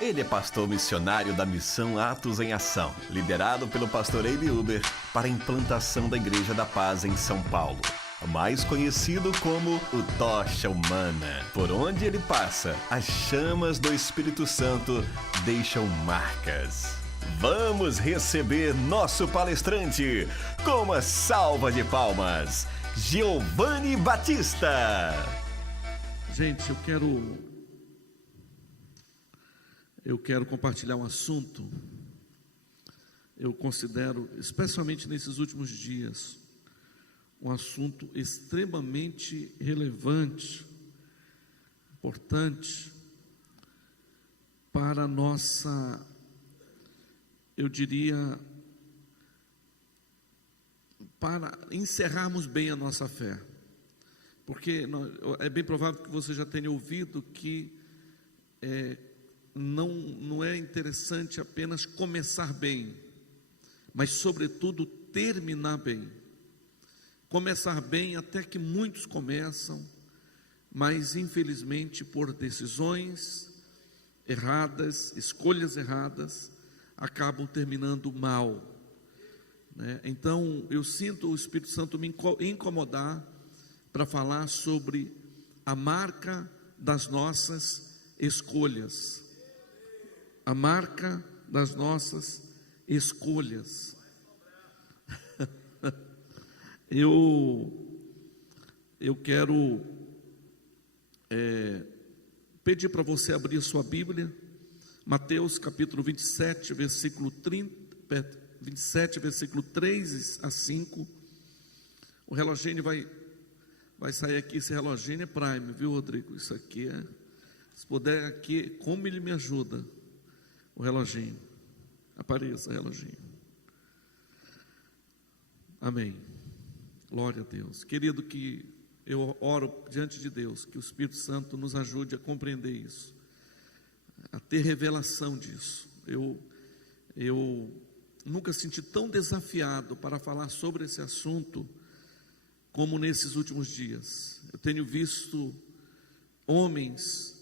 Ele é pastor missionário da Missão Atos em Ação, liderado pelo pastor Abe Uber para a implantação da Igreja da Paz em São Paulo. Mais conhecido como o Tocha Humana. Por onde ele passa, as chamas do Espírito Santo deixam marcas. Vamos receber nosso palestrante com uma salva de palmas, Giovanni Batista. Gente, eu quero compartilhar um assunto. Eu considero, especialmente nesses últimos dias, um assunto extremamente relevante, importante para a nossa, eu diria, para encerrarmos bem a nossa fé. Porque é bem provável que você já tenha ouvido que não é interessante apenas começar bem, mas sobretudo terminar bem. Começar bem até que muitos começam, mas infelizmente por decisões erradas, escolhas erradas, acabam terminando mal, né? Então eu sinto o Espírito Santo me incomodar para falar sobre a marca das nossas escolhas. A marca das nossas escolhas. Eu quero pedir para você abrir sua Bíblia, Mateus capítulo 27, versículo 27, versículo 3 a 5. O relogênio vai sair aqui, esse relogênio é Prime, viu, Rodrigo? Isso aqui se puder aqui, como ele me ajuda, o relogênio, apareça o relogênio. Amém. Glória a Deus. Querido, que eu oro diante de Deus, que o Espírito Santo nos ajude a compreender isso, a ter revelação disso. Eu nunca senti tão desafiado para falar sobre esse assunto como nesses últimos dias. Eu tenho visto homens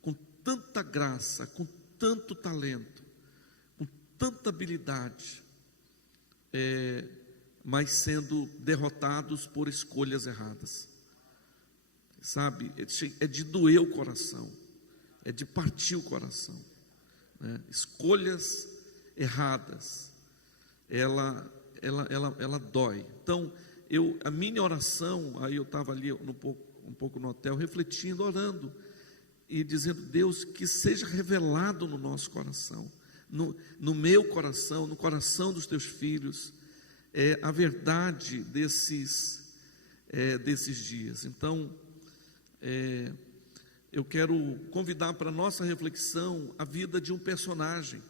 com tanta graça, com tanto talento, com tanta habilidade, mas sendo derrotados por escolhas erradas. Sabe, é de doer o coração, é de partir o coração, né? Escolhas erradas, ela dói. Então, a minha oração, aí eu estava ali um pouco no hotel, refletindo, orando, e dizendo: Deus, que seja revelado no nosso coração, no meu coração, no coração dos teus filhos, a verdade desses dias. Então, eu quero convidar para a nossa reflexão a vida de um personagem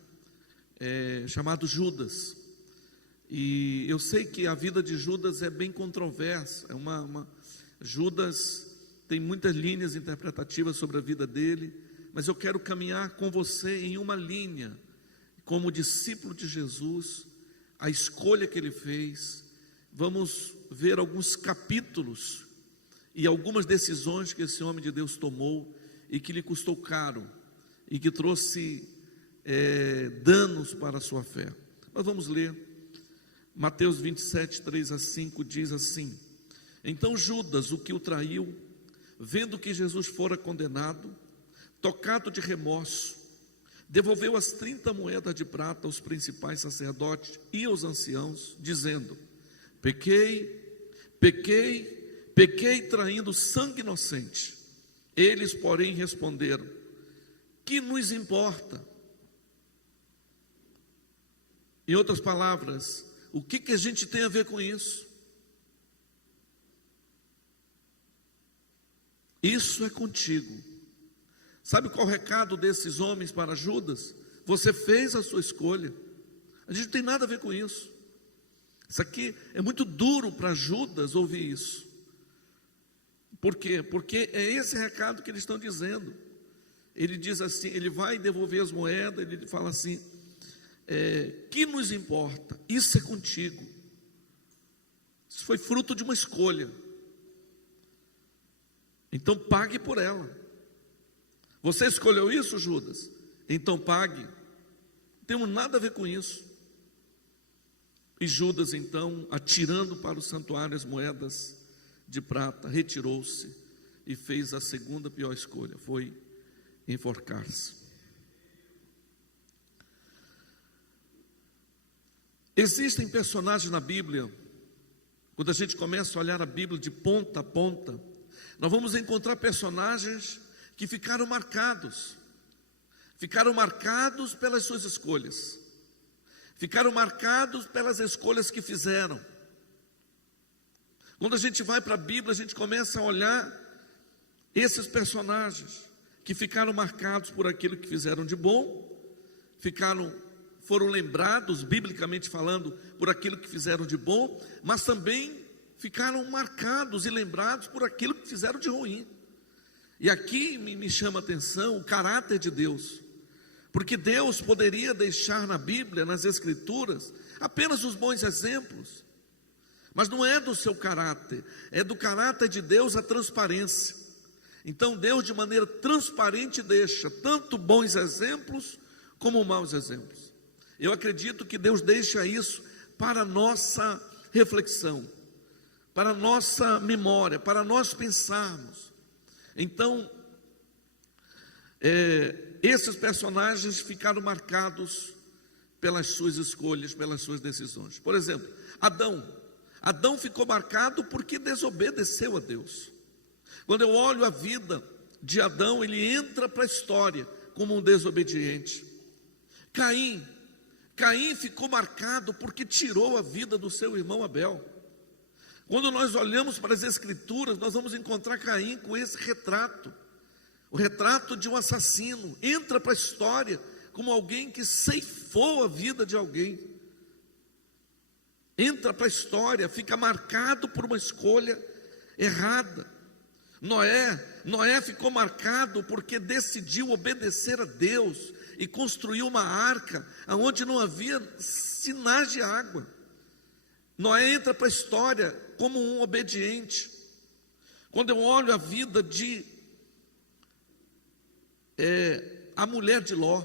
chamado Judas. E eu sei que a vida de Judas é bem controversa. Judas tem muitas linhas interpretativas sobre a vida dele, mas eu quero caminhar com você em uma linha, como discípulo de Jesus, a escolha que ele fez. Vamos ver alguns capítulos e algumas decisões que esse homem de Deus tomou e que lhe custou caro e que trouxe danos para a sua fé. Nós vamos ler Mateus 27, 3 a 5, diz assim: Então Judas, o que o traiu, vendo que Jesus fora condenado, tocado de remorso, devolveu as 30 moedas de prata aos principais sacerdotes e aos anciãos, dizendo: Pequei traindo sangue inocente. Eles, porém, responderam: Que nos importa? Em outras palavras, o que a gente tem a ver com isso? Isso é contigo. Sabe qual o recado desses homens para Judas? Você fez a sua escolha, a gente não tem nada a ver com isso. Isso aqui é muito duro para Judas ouvir isso. Por quê? Porque é esse recado que eles estão dizendo. Ele diz assim, ele vai devolver as moedas, ele fala assim: que nos importa? Isso é contigo. Isso foi fruto de uma escolha. Então pague por ela. Você escolheu isso, Judas? então pague. Não temos nada a ver com isso. E Judas, então, atirando para o santuário as moedas de prata, retirou-se e fez a segunda pior escolha, foi enforcar-se. Existem personagens na Bíblia, quando a gente começa a olhar a Bíblia de ponta a ponta, nós vamos encontrar personagens que ficaram marcados pelas suas escolhas, ficaram marcados pelas escolhas que fizeram. Quando a gente vai para a Bíblia, a gente começa a olhar esses personagens que ficaram marcados por aquilo que fizeram de bom, foram lembrados, biblicamente falando, por aquilo que fizeram de bom, mas também ficaram marcados e lembrados por aquilo que fizeram de ruim. E aqui me chama a atenção o caráter de Deus, porque Deus poderia deixar na Bíblia, nas Escrituras, apenas os bons exemplos, mas não é do seu caráter, é do caráter de Deus a transparência. Então Deus, de maneira transparente, deixa tanto bons exemplos como maus exemplos. Eu acredito que Deus deixa isso para a nossa reflexão, para a nossa memória, para nós pensarmos. Então, esses personagens ficaram marcados pelas suas escolhas, pelas suas decisões. Por exemplo, Adão ficou marcado porque desobedeceu a Deus. Quando eu olho a vida de Adão, ele entra para a história como um desobediente. Caim ficou marcado porque tirou a vida do seu irmão Abel. Quando nós olhamos para as Escrituras, nós vamos encontrar Caim com esse retrato, o retrato de um assassino. Entra para a história como alguém que ceifou a vida de alguém. Entra para a história, fica marcado por uma escolha errada. Noé ficou marcado porque decidiu obedecer a Deus e construiu uma arca onde não havia sinais de água. Noé entra para a história como um obediente. Quando eu olho a vida de a mulher de Ló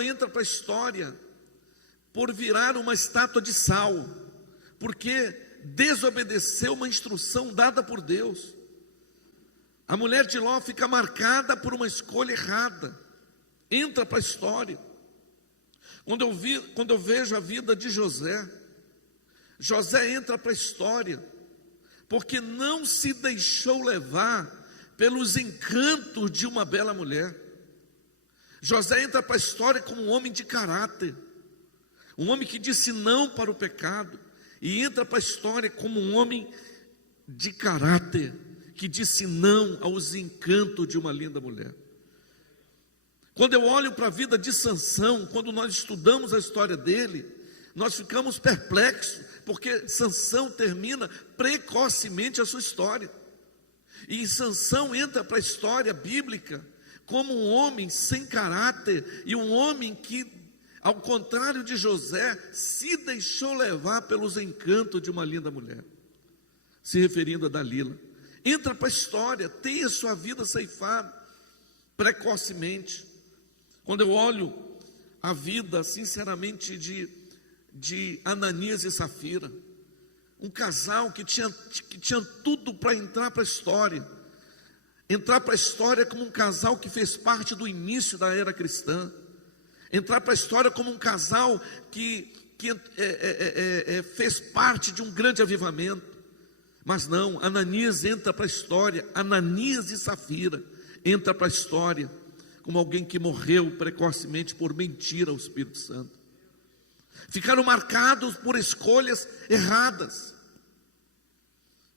entra para a história por virar uma estátua de sal, porque desobedeceu uma instrução dada por Deus. A mulher de Ló fica marcada por uma escolha errada, entra para a história. Quando eu vejo a vida de José entra para a história, porque não se deixou levar pelos encantos de uma bela mulher. José entra para a história como um homem de caráter, um homem que disse não para o pecado, e entra para a história como um homem de caráter, que disse não aos encantos de uma linda mulher. Quando eu olho para a vida de Sansão, quando nós estudamos a história dele, nós ficamos perplexos, porque Sansão termina precocemente a sua história. E Sansão entra para a história bíblica como um homem sem caráter, e um homem que, ao contrário de José, se deixou levar pelos encantos de uma linda mulher, se referindo a Dalila. Entra para a história, tem a sua vida ceifada precocemente. Quando eu olho a vida, sinceramente, de Ananias e Safira, um casal que tinha tudo para entrar para a história, como um casal que fez parte do início da era cristã, entrar para a história como um casal que fez parte de um grande avivamento. Mas não, Ananias entra para a história, Ananias e Safira entra para a história como alguém que morreu precocemente por mentira ao Espírito Santo. Ficaram marcados por escolhas erradas.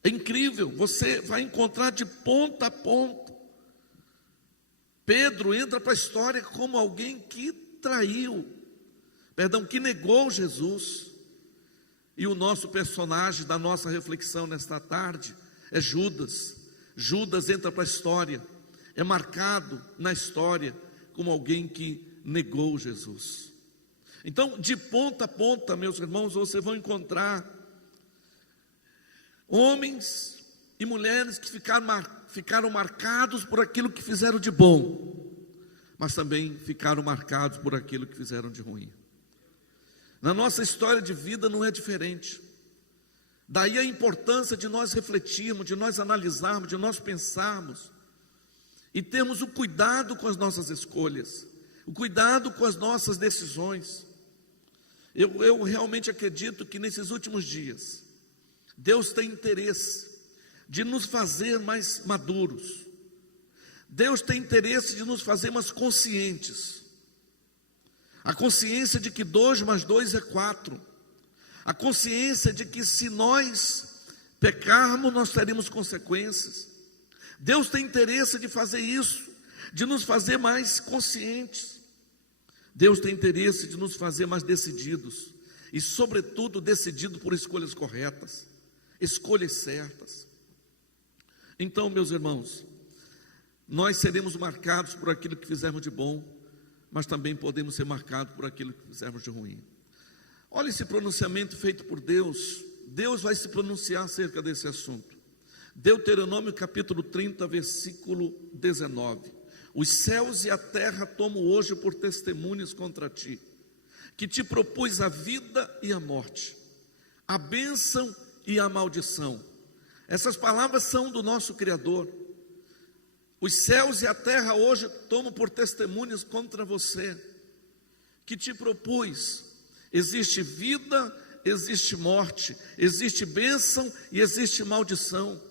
É incrível, você vai encontrar de ponta a ponta. Pedro entra para a história como alguém que que negou Jesus. E o nosso personagem da nossa reflexão nesta tarde é Judas. Judas entra para a história, é marcado na história como alguém que negou Jesus. Então, de ponta a ponta, meus irmãos, vocês vão encontrar homens e mulheres que ficaram marcados por aquilo que fizeram de bom, mas também ficaram marcados por aquilo que fizeram de ruim. Na nossa história de vida não é diferente. Daí a importância de nós refletirmos, de nós analisarmos, de nós pensarmos e termos o cuidado com as nossas escolhas, o cuidado com as nossas decisões. Eu realmente acredito que nesses últimos dias, Deus tem interesse de nos fazer mais maduros. Deus tem interesse de nos fazer mais conscientes. A consciência de que 2 mais 2 é 4. A consciência de que se nós pecarmos, nós teremos consequências. Deus tem interesse de fazer isso, de nos fazer mais conscientes. Deus tem interesse de nos fazer mais decididos. E sobretudo decididos por escolhas corretas, escolhas certas. Então, meus irmãos, nós seremos marcados por aquilo que fizermos de bom, mas também podemos ser marcados por aquilo que fizermos de ruim. Olha esse pronunciamento feito por Deus. Deus vai se pronunciar acerca desse assunto. Deuteronômio capítulo 30, versículo 19. Os céus e a terra tomo hoje por testemunhas contra ti, que te propus a vida e a morte, a bênção e a maldição. Essas palavras são do nosso Criador. Os céus e a terra hoje tomam por testemunhas contra você, que te propus. Existe vida, existe morte, existe bênção e existe maldição.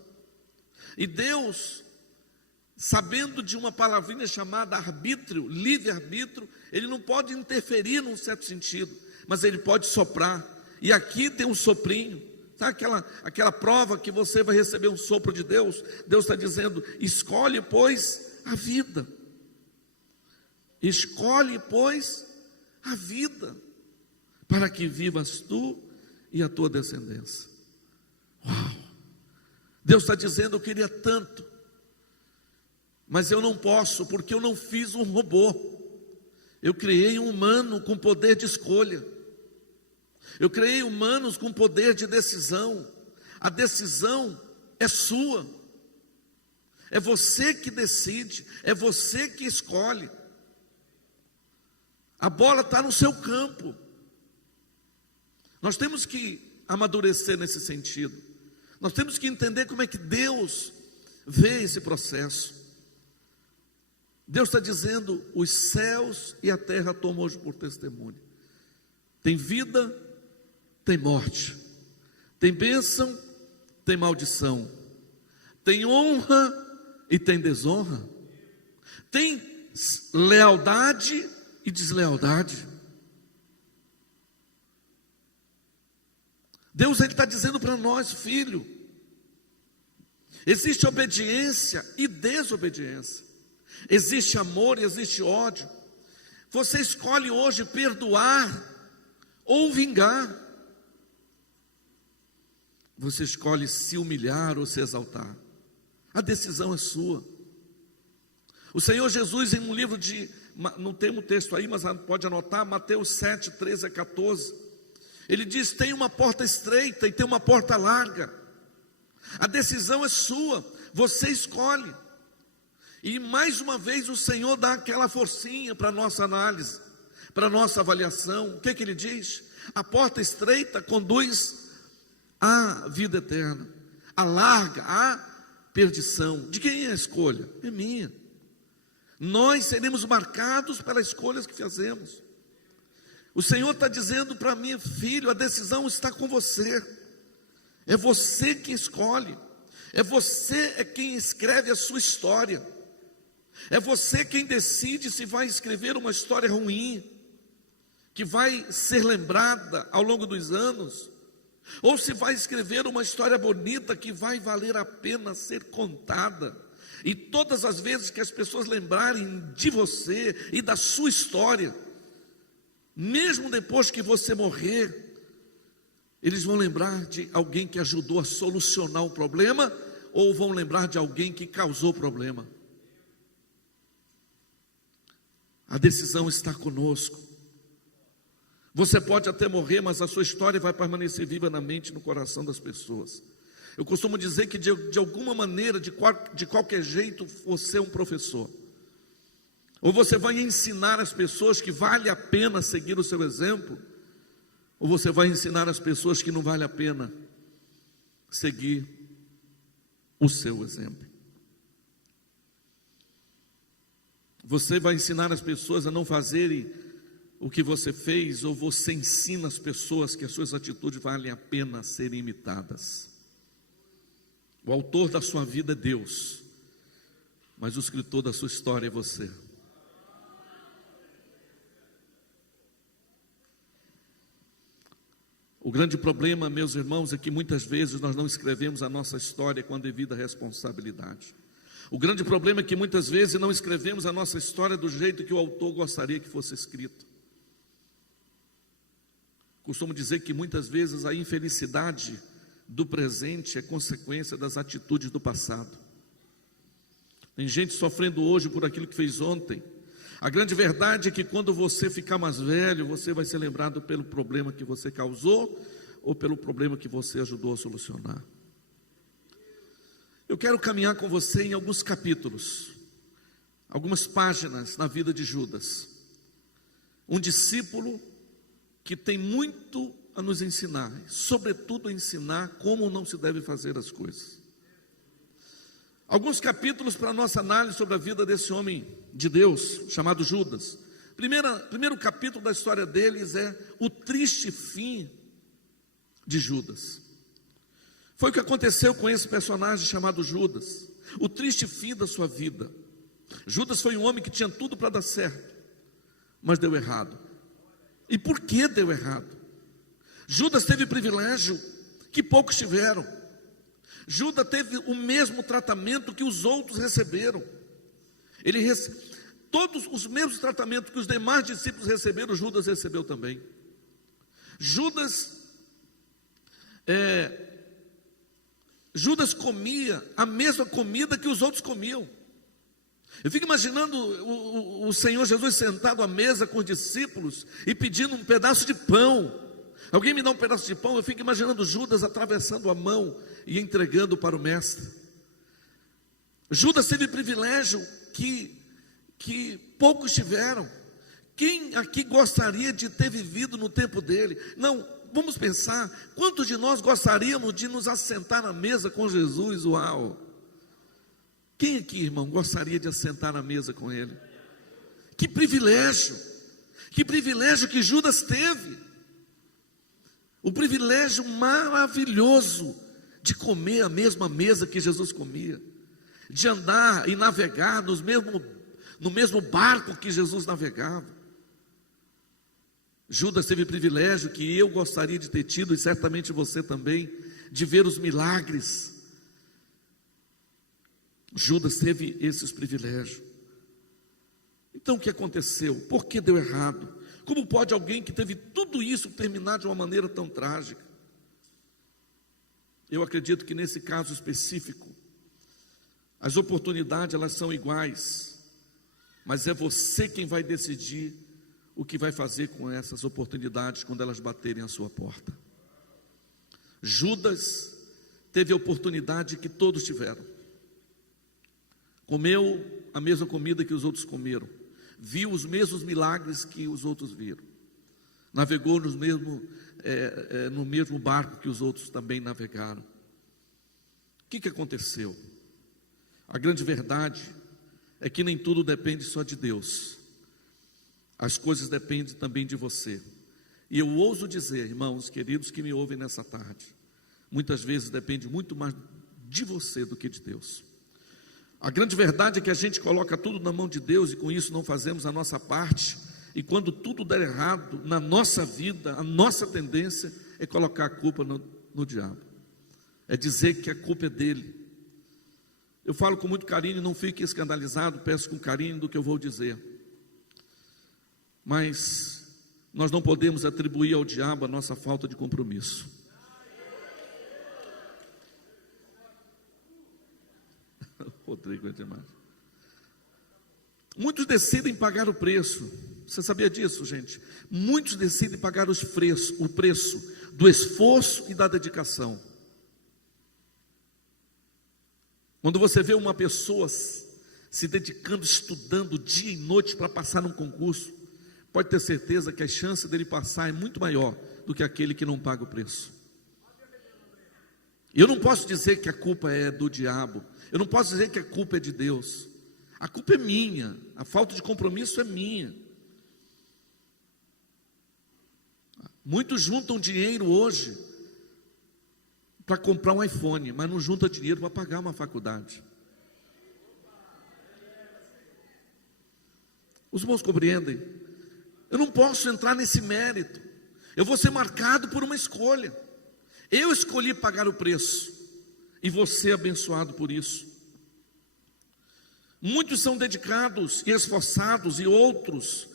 E Deus, sabendo de uma palavrinha chamada arbítrio, livre-arbítrio, Ele não pode interferir num certo sentido, mas Ele pode soprar. E aqui tem um soprinho. Sabe aquela prova que você vai receber um sopro de Deus? Deus está dizendo: escolhe, pois, a vida. Escolhe, pois, a vida, para que vivas tu e a tua descendência. Uau! Deus está dizendo: eu queria tanto, mas eu não posso, porque eu não fiz um robô. Eu criei um humano com poder de escolha. Eu criei humanos com poder de decisão. A decisão é sua. É você que decide, é você que escolhe. A bola está no seu campo. Nós temos que amadurecer nesse sentido. Nós temos que entender como é que Deus vê esse processo. Deus está dizendo: os céus e a terra tomam hoje por testemunho. Tem vida, tem morte. Tem bênção, tem maldição. Tem honra e tem desonra. Tem lealdade e deslealdade. Deus está dizendo para nós: filho, existe obediência e desobediência. Existe amor e existe ódio. Você escolhe hoje perdoar ou vingar. Você escolhe se humilhar ou se exaltar. A decisão é sua. O Senhor Jesus, em um livro não tem um texto aí, mas pode anotar, Mateus 7, 13 a 14. Ele diz: tem uma porta estreita e tem uma porta larga. A decisão é sua, você escolhe. E mais uma vez o Senhor dá aquela forcinha para a nossa análise, para a nossa avaliação. O que Ele diz? A porta estreita conduz à vida eterna, a larga, à perdição. De quem é a escolha? É minha. Nós seremos marcados pelas escolhas que fazemos. O Senhor está dizendo para mim: filho, a decisão está com você. É você que escolhe. É você quem escreve a sua história. É você quem decide se vai escrever uma história ruim, que vai ser lembrada ao longo dos anos, ou se vai escrever uma história bonita que vai valer a pena ser contada. E todas as vezes que as pessoas lembrarem de você e da sua história, mesmo depois que você morrer, eles vão lembrar de alguém que ajudou a solucionar um problema, ou vão lembrar de alguém que causou o problema. A decisão está conosco. Você pode até morrer, mas a sua história vai permanecer viva na mente e no coração das pessoas. Eu costumo dizer que de alguma maneira, de qualquer jeito, você é um professor. Ou você vai ensinar as pessoas que vale a pena seguir o seu exemplo, ou você vai ensinar as pessoas que não vale a pena seguir o seu exemplo. Você vai ensinar as pessoas a não fazerem o que você fez, ou você ensina as pessoas que as suas atitudes valem a pena serem imitadas. O autor da sua vida é Deus, mas o escritor da sua história é você. O grande problema, meus irmãos, é que muitas vezes nós não escrevemos a nossa história com a devida responsabilidade. O grande problema é que muitas vezes não escrevemos a nossa história do jeito que o autor gostaria que fosse escrito. Costumo dizer que muitas vezes a infelicidade do presente é consequência das atitudes do passado. Tem gente sofrendo hoje por aquilo que fez ontem. A grande verdade é que quando você ficar mais velho, você vai ser lembrado pelo problema que você causou ou pelo problema que você ajudou a solucionar. Eu quero caminhar com você em alguns capítulos, algumas páginas na vida de Judas. Um discípulo que tem muito a nos ensinar, sobretudo a ensinar como não se deve fazer as coisas. Alguns capítulos para a nossa análise sobre a vida desse homem de Deus, chamado Judas. Primeiro capítulo da história deles é o triste fim de Judas. Foi o que aconteceu com esse personagem chamado Judas, o triste fim da sua vida. Judas foi um homem que tinha tudo para dar certo, mas deu errado. E por que deu errado? Judas teve privilégio que poucos tiveram. Judas teve o mesmo tratamento que os outros receberam. Todos os mesmos tratamentos que os demais discípulos receberam, Judas recebeu também. Judas comia a mesma comida que os outros comiam. Eu fico imaginando o Senhor Jesus sentado à mesa com os discípulos e pedindo um pedaço de pão. Alguém me dá um pedaço de pão? Eu fico imaginando Judas atravessando a mão e entregando para o mestre. Judas teve privilégio que poucos tiveram. Quem aqui gostaria de ter vivido no tempo dele? Não, vamos pensar, quantos de nós gostaríamos de nos assentar na mesa com Jesus? Uau! Quem aqui, irmão, gostaria de assentar na mesa com ele? Que privilégio que Judas teve. O privilégio maravilhoso de comer a mesma mesa que Jesus comia, de andar e navegar no mesmo barco que Jesus navegava. Judas teve privilégio que eu gostaria de ter tido, e certamente você também, de ver os milagres. Judas teve esses privilégios. Então o que aconteceu? Por que deu errado? Como pode alguém que teve tudo isso terminar de uma maneira tão trágica? Eu acredito que nesse caso específico, as oportunidades elas são iguais, mas é você quem vai decidir o que vai fazer com essas oportunidades quando elas baterem à sua porta. Judas teve a oportunidade que todos tiveram. Comeu a mesma comida que os outros comeram, viu os mesmos milagres que os outros viram, navegou no mesmo barco que os outros também navegaram. O que aconteceu? A grande verdade é que nem tudo depende só de Deus, as coisas dependem também de você. E eu ouso dizer, irmãos queridos que me ouvem nessa tarde, muitas vezes depende muito mais de você do que de Deus. A grande verdade é que a gente coloca tudo na mão de Deus e com isso não fazemos a nossa parte. E quando tudo der errado na nossa vida, a nossa tendência é colocar a culpa no diabo. É dizer que a culpa é dele. Eu falo com muito carinho e não fique escandalizado, peço com carinho do que eu vou dizer. Mas nós não podemos atribuir ao diabo a nossa falta de compromisso. Rodrigo é demais. Muitos decidem pagar o preço. Você sabia disso, gente? Muitos decidem pagar o preço do esforço e da dedicação. Quando você vê uma pessoa se dedicando, estudando dia e noite para passar num concurso, pode ter certeza que a chance dele passar é muito maior do que aquele que não paga o preço. Eu não posso dizer que a culpa é do diabo, eu não posso dizer que a culpa é de Deus, a culpa é minha, a falta de compromisso é minha. Muitos juntam dinheiro hoje para comprar um iPhone, mas não juntam dinheiro para pagar uma faculdade. Os irmãos compreendem? Eu não posso entrar nesse mérito, eu vou ser marcado por uma escolha. Eu escolhi pagar o preço, e vou ser abençoado por isso. Muitos são dedicados e esforçados, e outros,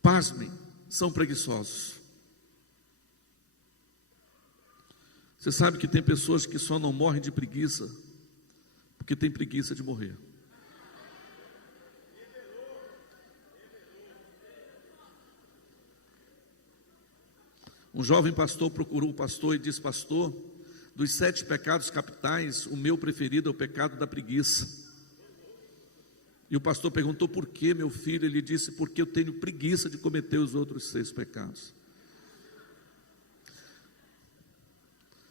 pasmem, são preguiçosos. Você sabe que tem pessoas que só não morrem de preguiça, porque tem preguiça de morrer. Um jovem pastor procurou o pastor e disse: pastor, dos 7 pecados capitais, o meu preferido é o pecado da preguiça. E o pastor perguntou: por que, meu filho? Ele disse: porque eu tenho preguiça de cometer os outros 6 pecados.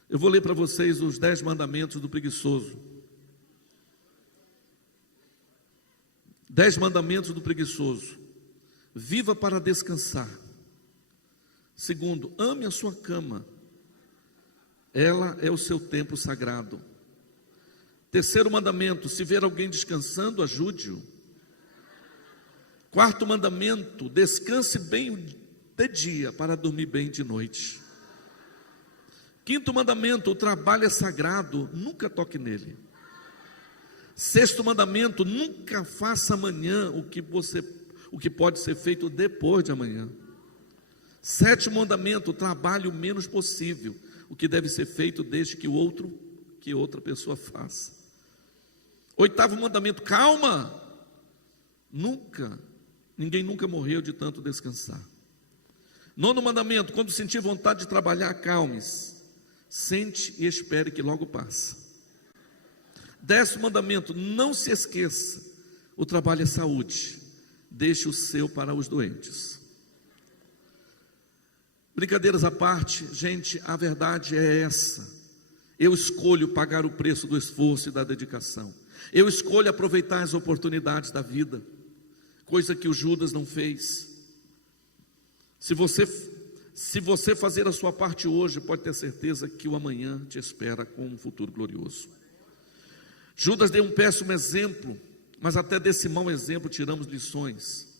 Eu vou ler para vocês os 10 mandamentos do preguiçoso. 10 mandamentos do preguiçoso. Viva para descansar. Segundo, ame a sua cama, ela é o seu templo sagrado. Terceiro mandamento, se ver alguém descansando, ajude-o. Quarto mandamento, descanse bem de dia para dormir bem de noite. Quinto mandamento, o trabalho é sagrado, nunca toque nele. Sexto mandamento, nunca faça amanhã o que pode ser feito depois de amanhã. Sétimo mandamento, trabalhe o menos possível, o que deve ser feito desde que outra pessoa faça. Oitavo mandamento, calma, ninguém nunca morreu de tanto descansar. Nono mandamento, quando sentir vontade de trabalhar, acalme-se, sente e espere que logo passa. 10º mandamento, não se esqueça, o trabalho é saúde, deixe o seu para os doentes. Brincadeiras à parte, gente, a verdade é essa. Eu escolho pagar o preço do esforço e da dedicação. Eu escolho aproveitar as oportunidades da vida, coisa que o Judas não fez. Se você fazer a sua parte hoje, pode ter certeza que o amanhã te espera com um futuro glorioso. Judas deu um péssimo exemplo, mas até desse mau exemplo tiramos lições.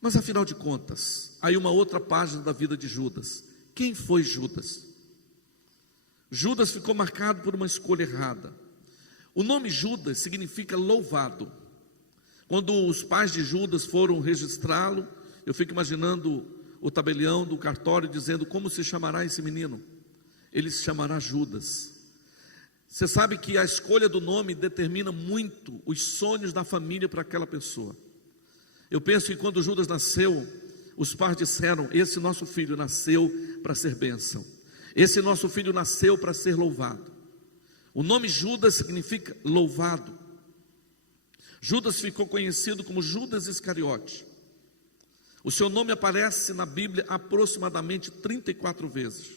Mas afinal de contas, aí uma outra página da vida de Judas. Quem foi Judas? Judas ficou marcado por uma escolha errada. O nome Judas significa louvado. Quando os pais de Judas foram registrá-lo, eu fico imaginando o tabelião do cartório dizendo: como se chamará esse menino? Ele se chamará Judas. Você sabe que a escolha do nome determina muito os sonhos da família para aquela pessoa. Eu penso que quando Judas nasceu, os pais disseram: esse nosso filho nasceu para ser bênção, esse nosso filho nasceu para ser louvado. O nome Judas significa louvado. Judas ficou conhecido como Judas Iscariote. O seu nome aparece na Bíblia aproximadamente 34 vezes.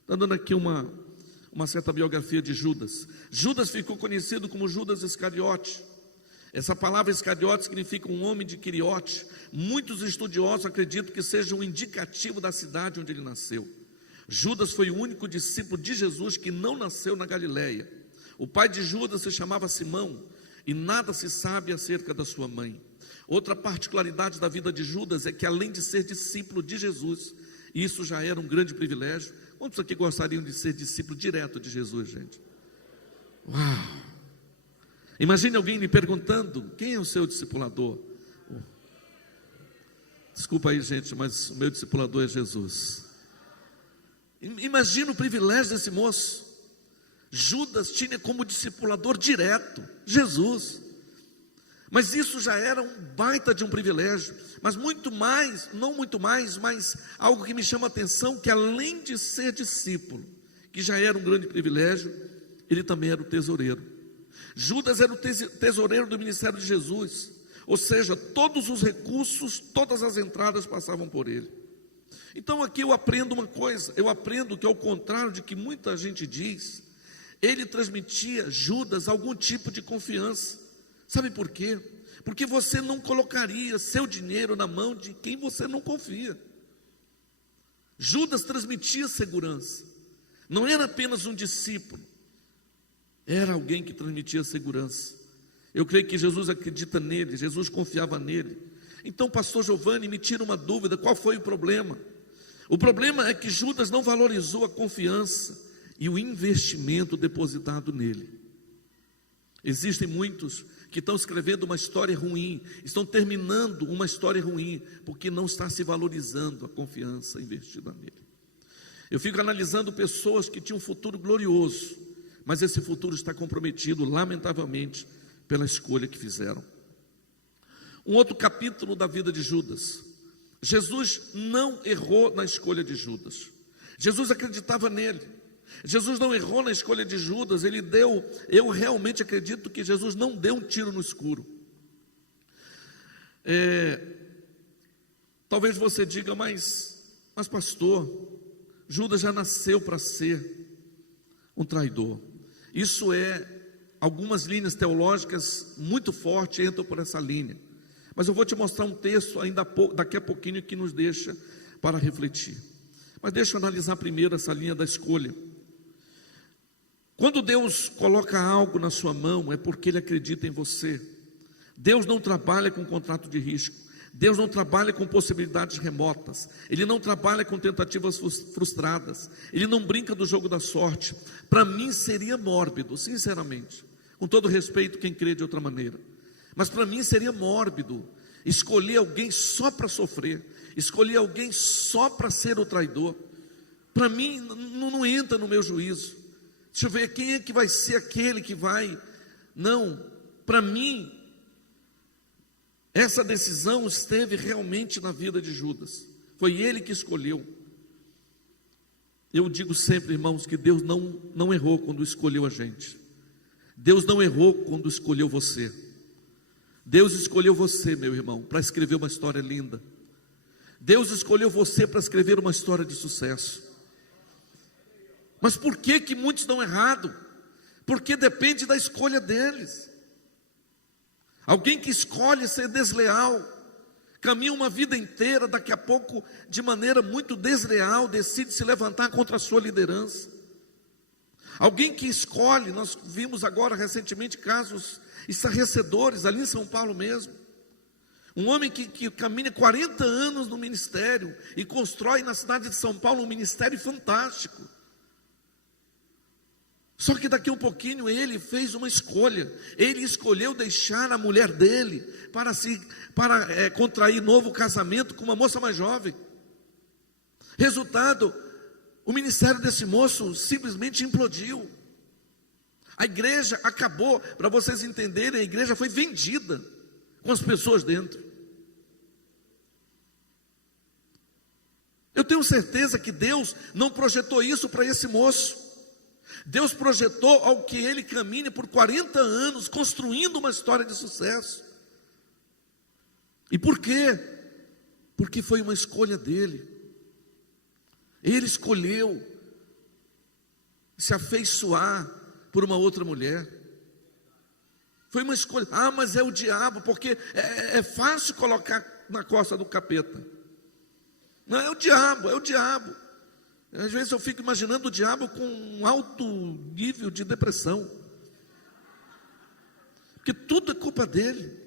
Estou dando aqui uma certa biografia de Judas. Judas ficou conhecido como Judas Iscariote. Essa palavra Iscariote significa um homem de Quiriote. Muitos estudiosos acreditam que seja um indicativo da cidade onde ele nasceu. Judas foi o único discípulo de Jesus que não nasceu na Galileia. O pai de Judas se chamava Simão, e nada se sabe acerca da sua mãe. Outra particularidade da vida de Judas é que, além de ser discípulo de Jesus, isso já era um grande privilégio. Quantos aqui gostariam de ser discípulo direto de Jesus, gente? Uau! Imagine alguém me perguntando: quem é o seu discipulador? Desculpa aí, gente, mas o meu discipulador é Jesus. Imagina o privilégio desse moço. Judas tinha como discipulador direto Jesus. Mas isso já era um baita de um privilégio. Mas muito mais, não muito mais, mas algo que me chama a atenção, que além de ser discípulo, que já era um grande privilégio, ele também era o tesoureiro. Judas era o tesoureiro do ministério de Jesus, ou seja, todos os recursos, todas as entradas passavam por ele. Então aqui eu aprendo uma coisa, eu aprendo que ao contrário de que muita gente diz, ele transmitia, Judas, algum tipo de confiança. Sabe por quê? Porque você não colocaria seu dinheiro na mão de quem você não confia. Judas transmitia segurança, não era apenas um discípulo, era alguém que transmitia segurança. Eu creio que Jesus acredita nele, Jesus confiava nele. Então, pastor Giovanni, me tira uma dúvida, qual foi o problema? O problema é que Judas não valorizou a confiança e o investimento depositado nele. Existem muitos que estão escrevendo uma história ruim, estão terminando uma história ruim, porque não está se valorizando a confiança investida nele. Eu fico analisando pessoas que tinham um futuro glorioso, mas esse futuro está comprometido, lamentavelmente, pela escolha que fizeram. Um outro capítulo da vida de Judas. Jesus não errou na escolha de Judas. Jesus acreditava nele. Jesus não errou na escolha de Judas. Eu realmente acredito que Jesus não deu um tiro no escuro. Talvez você diga, mas pastor, Judas já nasceu para ser um traidor. Isso algumas linhas teológicas muito fortes entram por essa linha. Mas eu vou te mostrar um texto daqui a pouquinho que nos deixa para refletir. Mas deixa eu analisar primeiro essa linha da escolha. Quando Deus coloca algo na sua mão, é porque Ele acredita em você. Deus não trabalha com contrato de risco. Deus não trabalha com possibilidades remotas. Ele não trabalha com tentativas frustradas. Ele não brinca do jogo da sorte. Para mim seria mórbido, sinceramente, com todo respeito quem crê de outra maneira, mas para mim seria mórbido escolher alguém só para sofrer, escolher alguém só para ser o traidor. Para mim não entra no meu juízo. Deixa eu ver quem é que vai ser aquele que vai. Não, para mim essa decisão esteve realmente na vida de Judas. Foi ele que escolheu. Eu digo sempre, irmãos, que Deus não errou quando escolheu a gente. Deus não errou quando escolheu você. Deus escolheu você, meu irmão, para escrever uma história linda. Deus escolheu você para escrever uma história de sucesso. Mas por que muitos dão errado? Porque depende da escolha deles. Alguém que escolhe ser desleal, caminha uma vida inteira, daqui a pouco, de maneira muito desleal, decide se levantar contra a sua liderança. Alguém que escolhe, nós vimos agora recentemente casos estarrecedores, ali em São Paulo mesmo. Um homem que caminha 40 anos no ministério e constrói na cidade de São Paulo um ministério fantástico. Só que daqui a um pouquinho ele fez uma escolha. Ele escolheu deixar a mulher dele para contrair novo casamento com uma moça mais jovem. Resultado, o ministério desse moço simplesmente implodiu. A igreja acabou, para vocês entenderem, a igreja foi vendida com as pessoas dentro. Eu tenho certeza que Deus não projetou isso para esse moço. Deus projetou ao que ele caminhe por 40 anos, construindo uma história de sucesso. E por quê? Porque foi uma escolha dele. Ele escolheu se afeiçoar por uma outra mulher. Foi uma escolha. Mas é o diabo, porque é fácil colocar na costa do capeta. Não, é o diabo, é o diabo. Às vezes eu fico imaginando o diabo com um alto nível de depressão, porque tudo é culpa dele.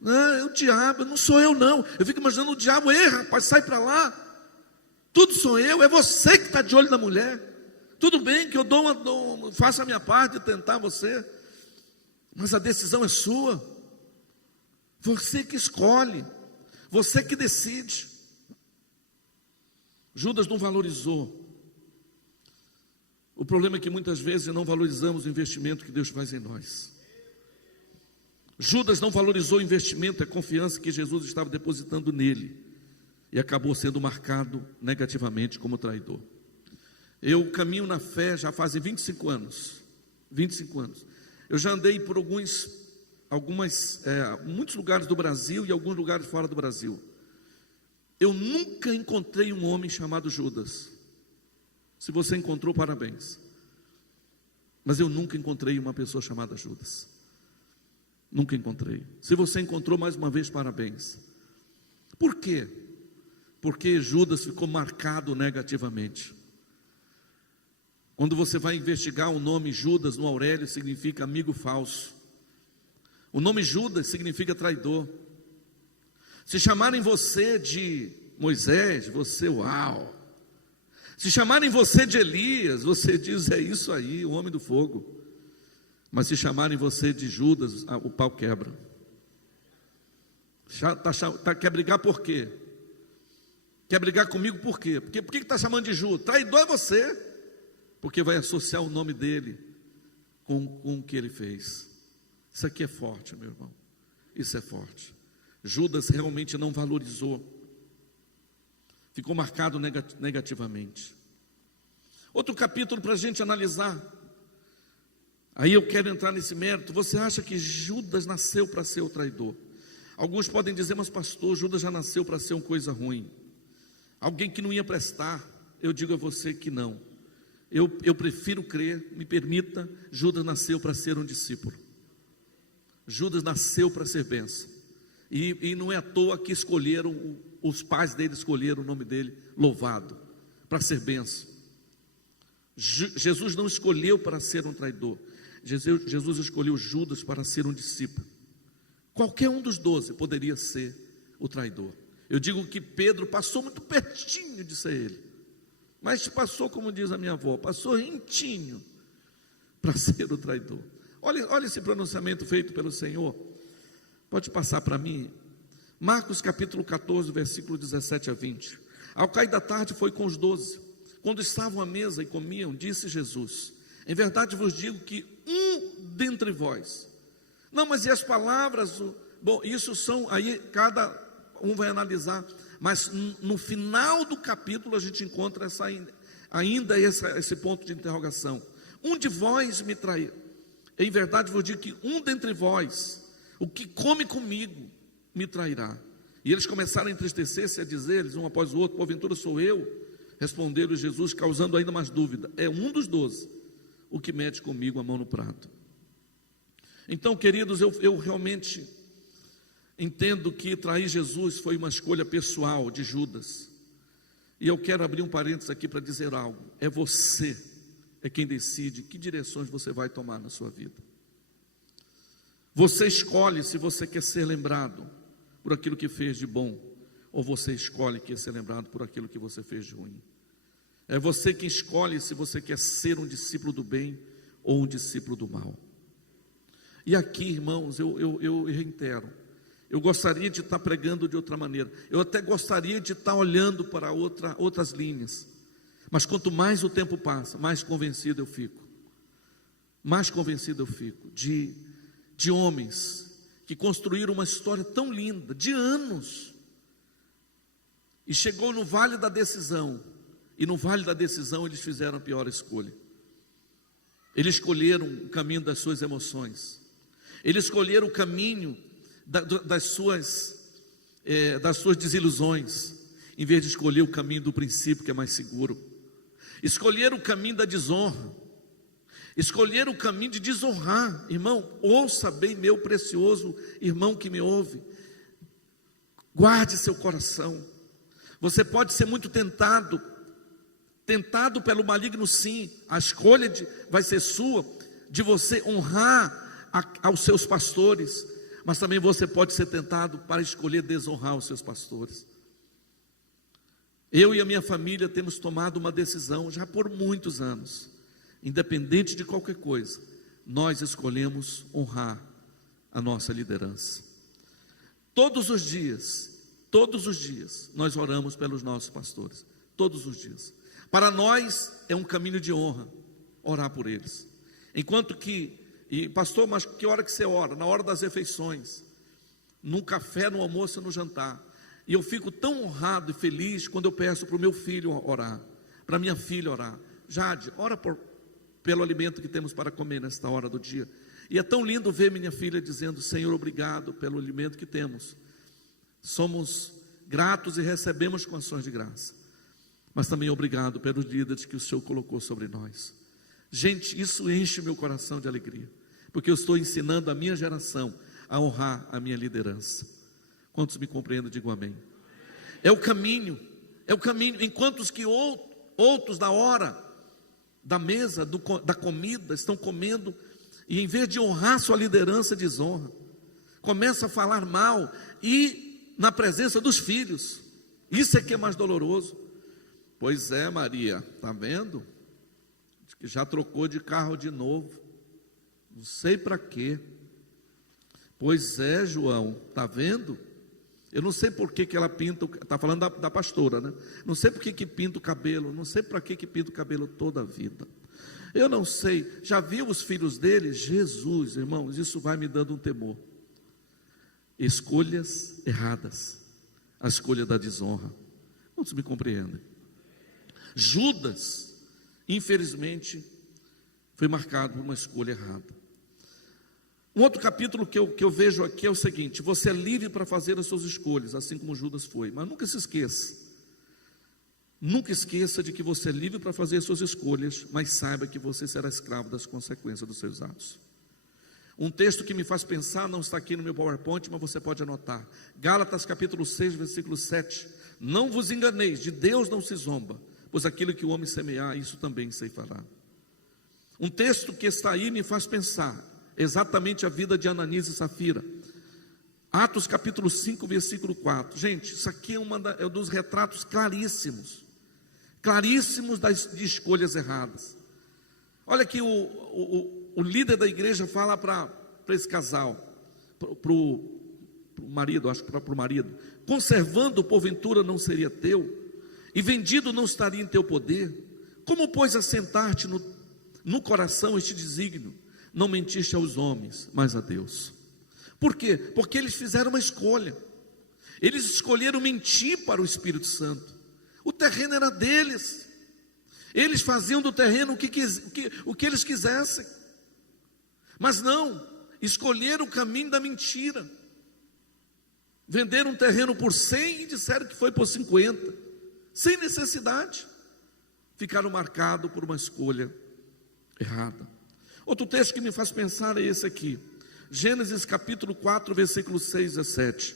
Não, é o diabo, não sou eu não. Eu fico imaginando o diabo, rapaz, sai para lá. Tudo sou eu, é você que está de olho na mulher. Tudo bem que eu faço a minha parte de tentar você, mas a decisão é sua. Você que escolhe, você que decide. Judas não valorizou. O problema é que muitas vezes não valorizamos o investimento que Deus faz em nós. Judas não valorizou o investimento, a confiança que Jesus estava depositando nele, e acabou sendo marcado negativamente como traidor. Eu caminho na fé já fazem 25 anos. 25 anos. Eu já andei por muitos lugares do Brasil e alguns lugares fora do Brasil. Eu nunca encontrei um homem chamado Judas. Se você encontrou, parabéns. Mas eu nunca encontrei uma pessoa chamada Judas. Nunca encontrei. Se você encontrou, mais uma vez, parabéns. Por quê? Porque Judas ficou marcado negativamente. Quando você vai investigar o nome Judas no Aurélio, significa amigo falso. O nome Judas significa traidor. Se chamarem você de Moisés, você, uau. Se chamarem você de Elias, você diz, é isso aí, o homem do fogo. Mas se chamarem você de Judas, o pau quebra. Quer brigar por quê? Quer brigar comigo por quê? Por que está chamando de Judas? Traidor é você, porque vai associar o nome dele com o que ele fez. Isso aqui é forte, meu irmão. Isso é forte. Judas realmente não valorizou. Ficou marcado negativamente. Outro capítulo para a gente analisar. Aí eu quero entrar nesse mérito. Você acha que Judas nasceu para ser o traidor? Alguns podem dizer, mas pastor, Judas já nasceu para ser uma coisa ruim. Alguém que não ia prestar. Eu digo a você que não. Eu prefiro crer, me permita, Judas nasceu para ser um discípulo. Judas nasceu para ser bênção. E não é à toa que os pais dele escolheram o nome dele, louvado, para ser bênção. Jesus não escolheu para ser um traidor. Jesus escolheu Judas para ser um discípulo. Qualquer um dos 12 poderia ser o traidor. Eu digo que Pedro passou muito pertinho de ser ele, mas passou, como diz a minha avó, passou rentinho para ser o traidor. Olha esse pronunciamento feito pelo Senhor. Pode passar para mim. Marcos capítulo 14, versículo 17 a 20. Ao cair da tarde foi com os 12. Quando estavam à mesa e comiam, disse Jesus: em verdade vos digo que um dentre vós. Não, mas e as palavras? Bom, isso são, aí cada um vai analisar. Mas no final do capítulo a gente encontra ainda esse ponto de interrogação. Um de vós me trairá. Em verdade vos digo que um dentre vós, o que come comigo, me trairá. E eles começaram a entristecer-se, a dizer-lhes um após o outro: porventura sou eu? Respondeu-lhes Jesus, causando ainda mais dúvida: é um dos 12 o que mete comigo a mão no prato. Então, queridos, eu realmente entendo que trair Jesus foi uma escolha pessoal de Judas. E eu quero abrir um parênteses aqui para dizer algo. É você, é quem decide que direções você vai tomar na sua vida. Você escolhe se você quer ser lembrado por aquilo que fez de bom, ou você escolhe que quer ser lembrado por aquilo que você fez de ruim. É você quem escolhe se você quer ser um discípulo do bem ou um discípulo do mal. E aqui, irmãos, eu reitero, eu gostaria de estar pregando de outra maneira, eu até gostaria de estar olhando para outras linhas, mas quanto mais o tempo passa, mais convencido eu fico de homens que construíram uma história tão linda, de anos, e chegou no vale da decisão, e no vale da decisão eles fizeram a pior escolha. Eles escolheram o caminho das suas emoções, eles escolheram o caminho das suas desilusões, em vez de escolher o caminho do princípio, que é mais seguro. Escolheram o caminho da desonra, escolheram o caminho de desonrar. Irmão, ouça bem, meu precioso irmão que me ouve, guarde seu coração. Você pode ser muito tentado pelo maligno, sim. A escolha vai ser sua, de você honrar aos seus pastores, mas também você pode ser tentado para escolher desonrar os seus pastores. Eu e a minha família temos tomado uma decisão já por muitos anos. Independente de qualquer coisa, nós escolhemos honrar a nossa liderança. Todos os dias, nós oramos pelos nossos pastores. Todos os dias. Para nós é um caminho de honra orar por eles. Enquanto que, pastor, mas que hora que você ora? Na hora das refeições, no café, no almoço, no jantar. E eu fico tão honrado e feliz quando eu peço para o meu filho orar, para minha filha orar. Jade, ora pelo alimento que temos para comer nesta hora do dia. E é tão lindo ver minha filha dizendo: Senhor, obrigado pelo alimento que temos. Somos gratos e recebemos com ações de graça. Mas também obrigado pelos líderes que o Senhor colocou sobre nós. Gente, isso enche meu coração de alegria, porque eu estou ensinando a minha geração a honrar a minha liderança. Quantos me compreendem, digam amém. É o caminho, enquanto os que outros da hora, da mesa, da comida, estão comendo, e em vez de honrar sua liderança, desonra, começa a falar mal, e na presença dos filhos, isso é que é mais doloroso. Pois é, Maria, está vendo? Diz que já trocou de carro de novo, não sei para quê. Pois é, João, está vendo? Eu não sei por que ela pinta, está falando da pastora, né? Não sei por que pinta o cabelo, não sei para que pinta o cabelo toda a vida. Eu não sei, já viu os filhos dele? Jesus, irmãos, isso vai me dando um temor. Escolhas erradas, a escolha da desonra. Quantos me compreendem? Judas, infelizmente, foi marcado por uma escolha errada. Um outro capítulo que eu vejo aqui é o seguinte: você é livre para fazer as suas escolhas, assim como Judas foi. Mas nunca se esqueça, nunca esqueça de que você é livre para fazer as suas escolhas, mas saiba que você será escravo das consequências dos seus atos. Um texto que me faz pensar, não está aqui no meu PowerPoint, mas você pode anotar. Gálatas capítulo 6, versículo 7. Não vos enganeis, de Deus não se zomba, pois aquilo que o homem semear, isso também ceifará. Um texto que está aí me faz pensar exatamente a vida de Ananias e Safira. Atos capítulo 5, versículo 4. Gente, isso aqui é um dos retratos claríssimos de escolhas erradas. Olha aqui o líder da igreja fala para esse casal, para o marido, acho que para o marido: conservando porventura não seria teu, e vendido não estaria em teu poder? Como pois assentar-te no coração este desígnio? Não mentiste aos homens, mas a Deus. Por quê? Porque eles fizeram uma escolha. Eles escolheram mentir para o Espírito Santo. O terreno era deles. Eles faziam do terreno o que eles quisessem. Mas não, escolheram o caminho da mentira. Venderam um terreno por 100 e disseram que foi por 50, sem necessidade. Ficaram marcados por uma escolha errada. Outro texto que me faz pensar é esse aqui, Gênesis capítulo 4, versículo 6 a 7.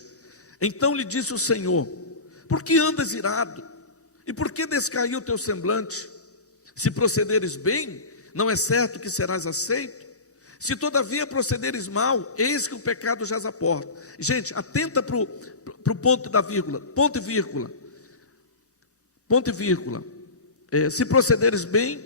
Então lhe disse o Senhor: por que andas irado? E por que descaiu o teu semblante? Se procederes bem, não é certo que serás aceito? Se todavia procederes mal, eis que o pecado jaz à porta. Gente, atenta para o ponto da vírgula, ponto e vírgula. Ponto e vírgula. Se procederes bem,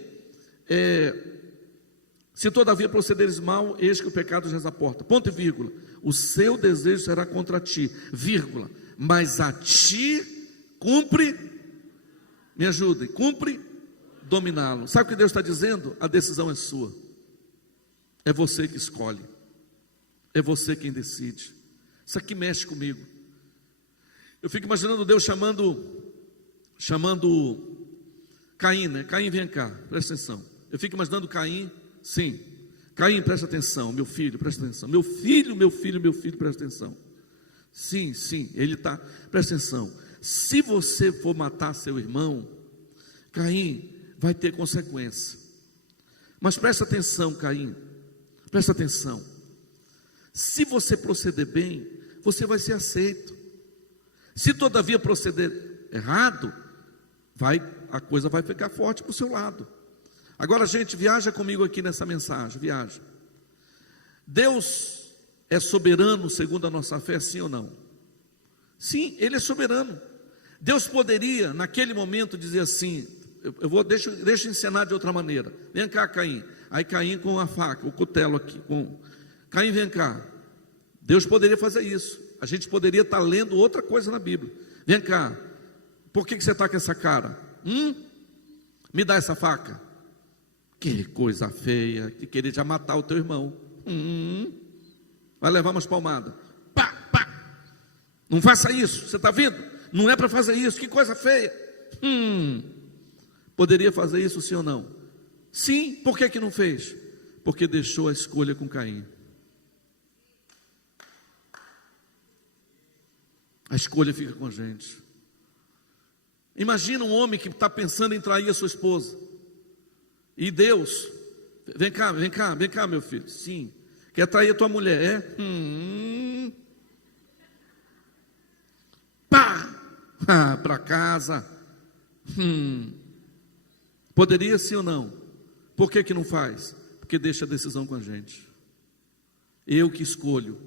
se todavia procederes mal, eis que o pecado jaz à porta. Ponto e vírgula. O seu desejo será contra ti, vírgula. Mas a ti cumpre, me ajudem, cumpre dominá-lo. Sabe o que Deus está dizendo? A decisão é sua. É você que escolhe. É você quem decide. Isso aqui mexe comigo. Eu fico imaginando Deus chamando Caim, né? Caim, vem cá, presta atenção. Eu fico imaginando Caim. Sim, Caim, presta atenção, meu filho, presta atenção. Meu filho, presta atenção. Sim, ele está, presta atenção. Se você for matar seu irmão, Caim, vai ter consequência. Mas presta atenção, Caim, presta atenção. Se você proceder bem, você vai ser aceito. Se todavia proceder errado, a coisa vai ficar forte para o seu lado. Agora, gente, viaja comigo aqui nessa mensagem, viaja. Deus é soberano segundo a nossa fé, sim ou não? Sim, Ele é soberano. Deus poderia, naquele momento, dizer assim: deixa eu ensinar de outra maneira. Vem cá, Caim. Aí Caim com a faca, o cutelo aqui. Caim, vem cá. Deus poderia fazer isso. A gente poderia estar lendo outra coisa na Bíblia. Vem cá. Por que você está com essa cara? Me dá essa faca. Que coisa feia, que querer já matar o teu irmão. Vai levar umas palmadas. Pá, pá. Não faça isso, você está vendo? Não é para fazer isso, que coisa feia. Poderia fazer isso sim ou não? Sim, por que não fez? Porque deixou a escolha com Caim. A escolha fica com a gente. Imagina um homem que está pensando em trair a sua esposa. E Deus, vem cá, meu filho. Sim, quer trair a tua mulher, é? Pá! Para casa. Poderia sim ou não? Por que não faz? Porque deixa a decisão com a gente. Eu que escolho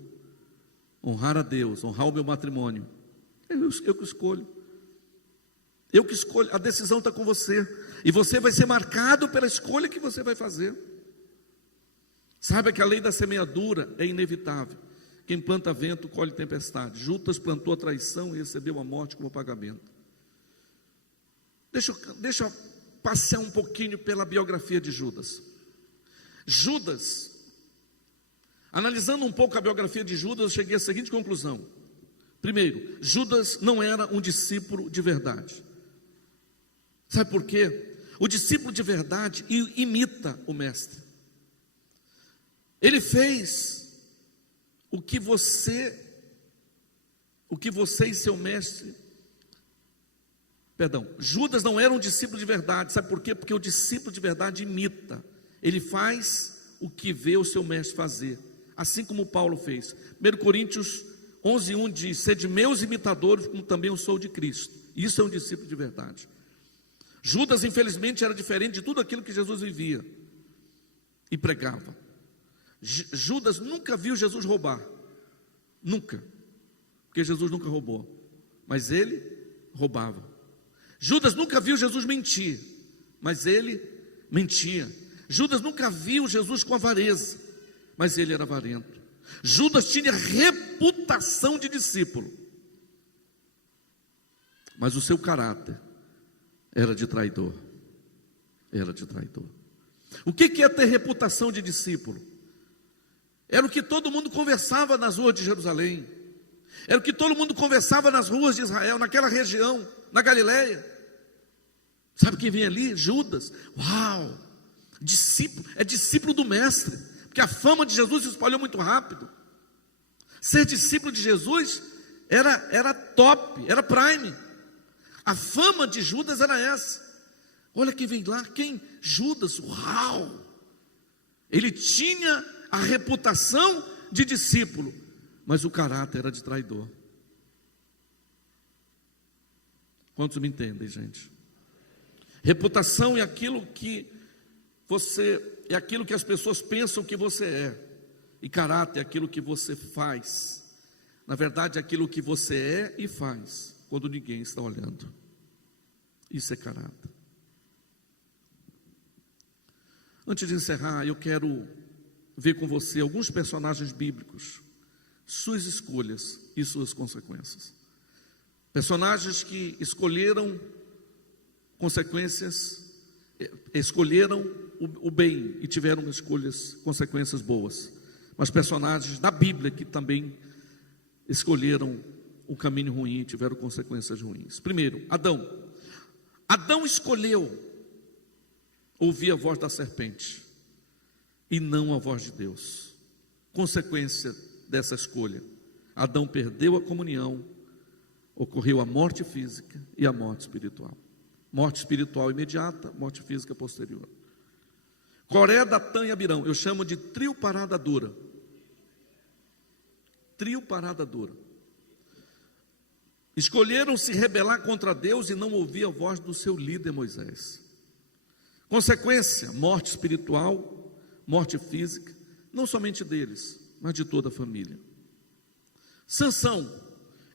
honrar a Deus, honrar o meu matrimônio. Eu que escolho. Eu que escolho. A decisão está com você. E você vai ser marcado pela escolha que você vai fazer. Saiba que a lei da semeadura é inevitável. Quem planta vento, colhe tempestade. Judas plantou a traição e recebeu a morte como pagamento. Deixa eu passear um pouquinho pela biografia de Judas. Judas, analisando um pouco a biografia de Judas, eu cheguei à seguinte conclusão. Primeiro, Judas não era um discípulo de verdade. Sabe por quê? O discípulo de verdade imita o mestre. Ele fez o que você e seu mestre. Judas não era um discípulo de verdade. Sabe por quê? Porque o discípulo de verdade imita. Ele faz o que vê o seu mestre fazer. Assim como Paulo fez. 1 Coríntios 11:1 diz: sede meus imitadores, como também eu sou de Cristo. Isso é um discípulo de verdade. Judas, infelizmente, era diferente de tudo aquilo que Jesus vivia e pregava. Judas nunca viu Jesus roubar. Nunca. Porque Jesus nunca roubou. Mas ele roubava. Judas nunca viu Jesus mentir. Mas ele mentia. Judas nunca viu Jesus com avareza. Mas ele era avarento. Judas tinha reputação de discípulo. Mas o seu caráter era de traidor. Era de traidor. O que é ter reputação de discípulo? Era o que todo mundo conversava nas ruas de Jerusalém. Era o que todo mundo conversava nas ruas de Israel, naquela região, na Galileia. Sabe quem vem ali? Judas. Uau! Discípulo, é discípulo do mestre. Porque a fama de Jesus se espalhou muito rápido. Ser discípulo de Jesus era top, era prime. A fama de Judas era essa. Olha quem vem lá, quem? Judas, uau! Ele tinha a reputação de discípulo, mas o caráter era de traidor. Quantos me entendem, gente? Reputação é aquilo que é aquilo que as pessoas pensam que você é. E caráter é aquilo que você faz. Na verdade, é aquilo que você é e faz quando ninguém está olhando. Isso é caráter. Antes de encerrar, eu quero ver com você alguns personagens bíblicos, suas escolhas e suas consequências. Personagens que escolheram o bem e tiveram consequências boas. Mas personagens da Bíblia que também escolheram o caminho ruim e tiveram consequências ruins. Primeiro, Adão. Adão escolheu ouvir a voz da serpente e não a voz de Deus. Consequência dessa escolha, Adão perdeu a comunhão, ocorreu a morte física e a morte espiritual. Morte espiritual imediata, morte física posterior. Coré, Datã e Abirão, eu chamo de trio parada dura. Trio parada dura. Escolheram se rebelar contra Deus e não ouvir a voz do seu líder Moisés. Consequência, morte espiritual, morte física, não somente deles, mas de toda a família. Sansão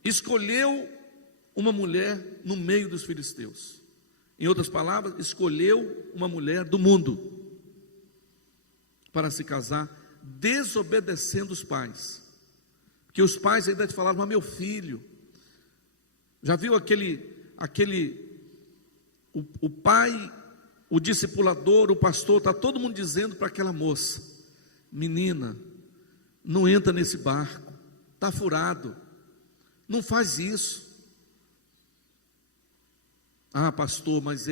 escolheu uma mulher no meio dos filisteus. Em outras palavras, escolheu uma mulher do mundo para se casar, desobedecendo os pais. Porque os pais ainda te falaram: mas meu filho, já viu o pai, o discipulador, o pastor, está todo mundo dizendo para aquela moça: menina, não entra nesse barco, está furado, não faz isso. Ah, pastor, mas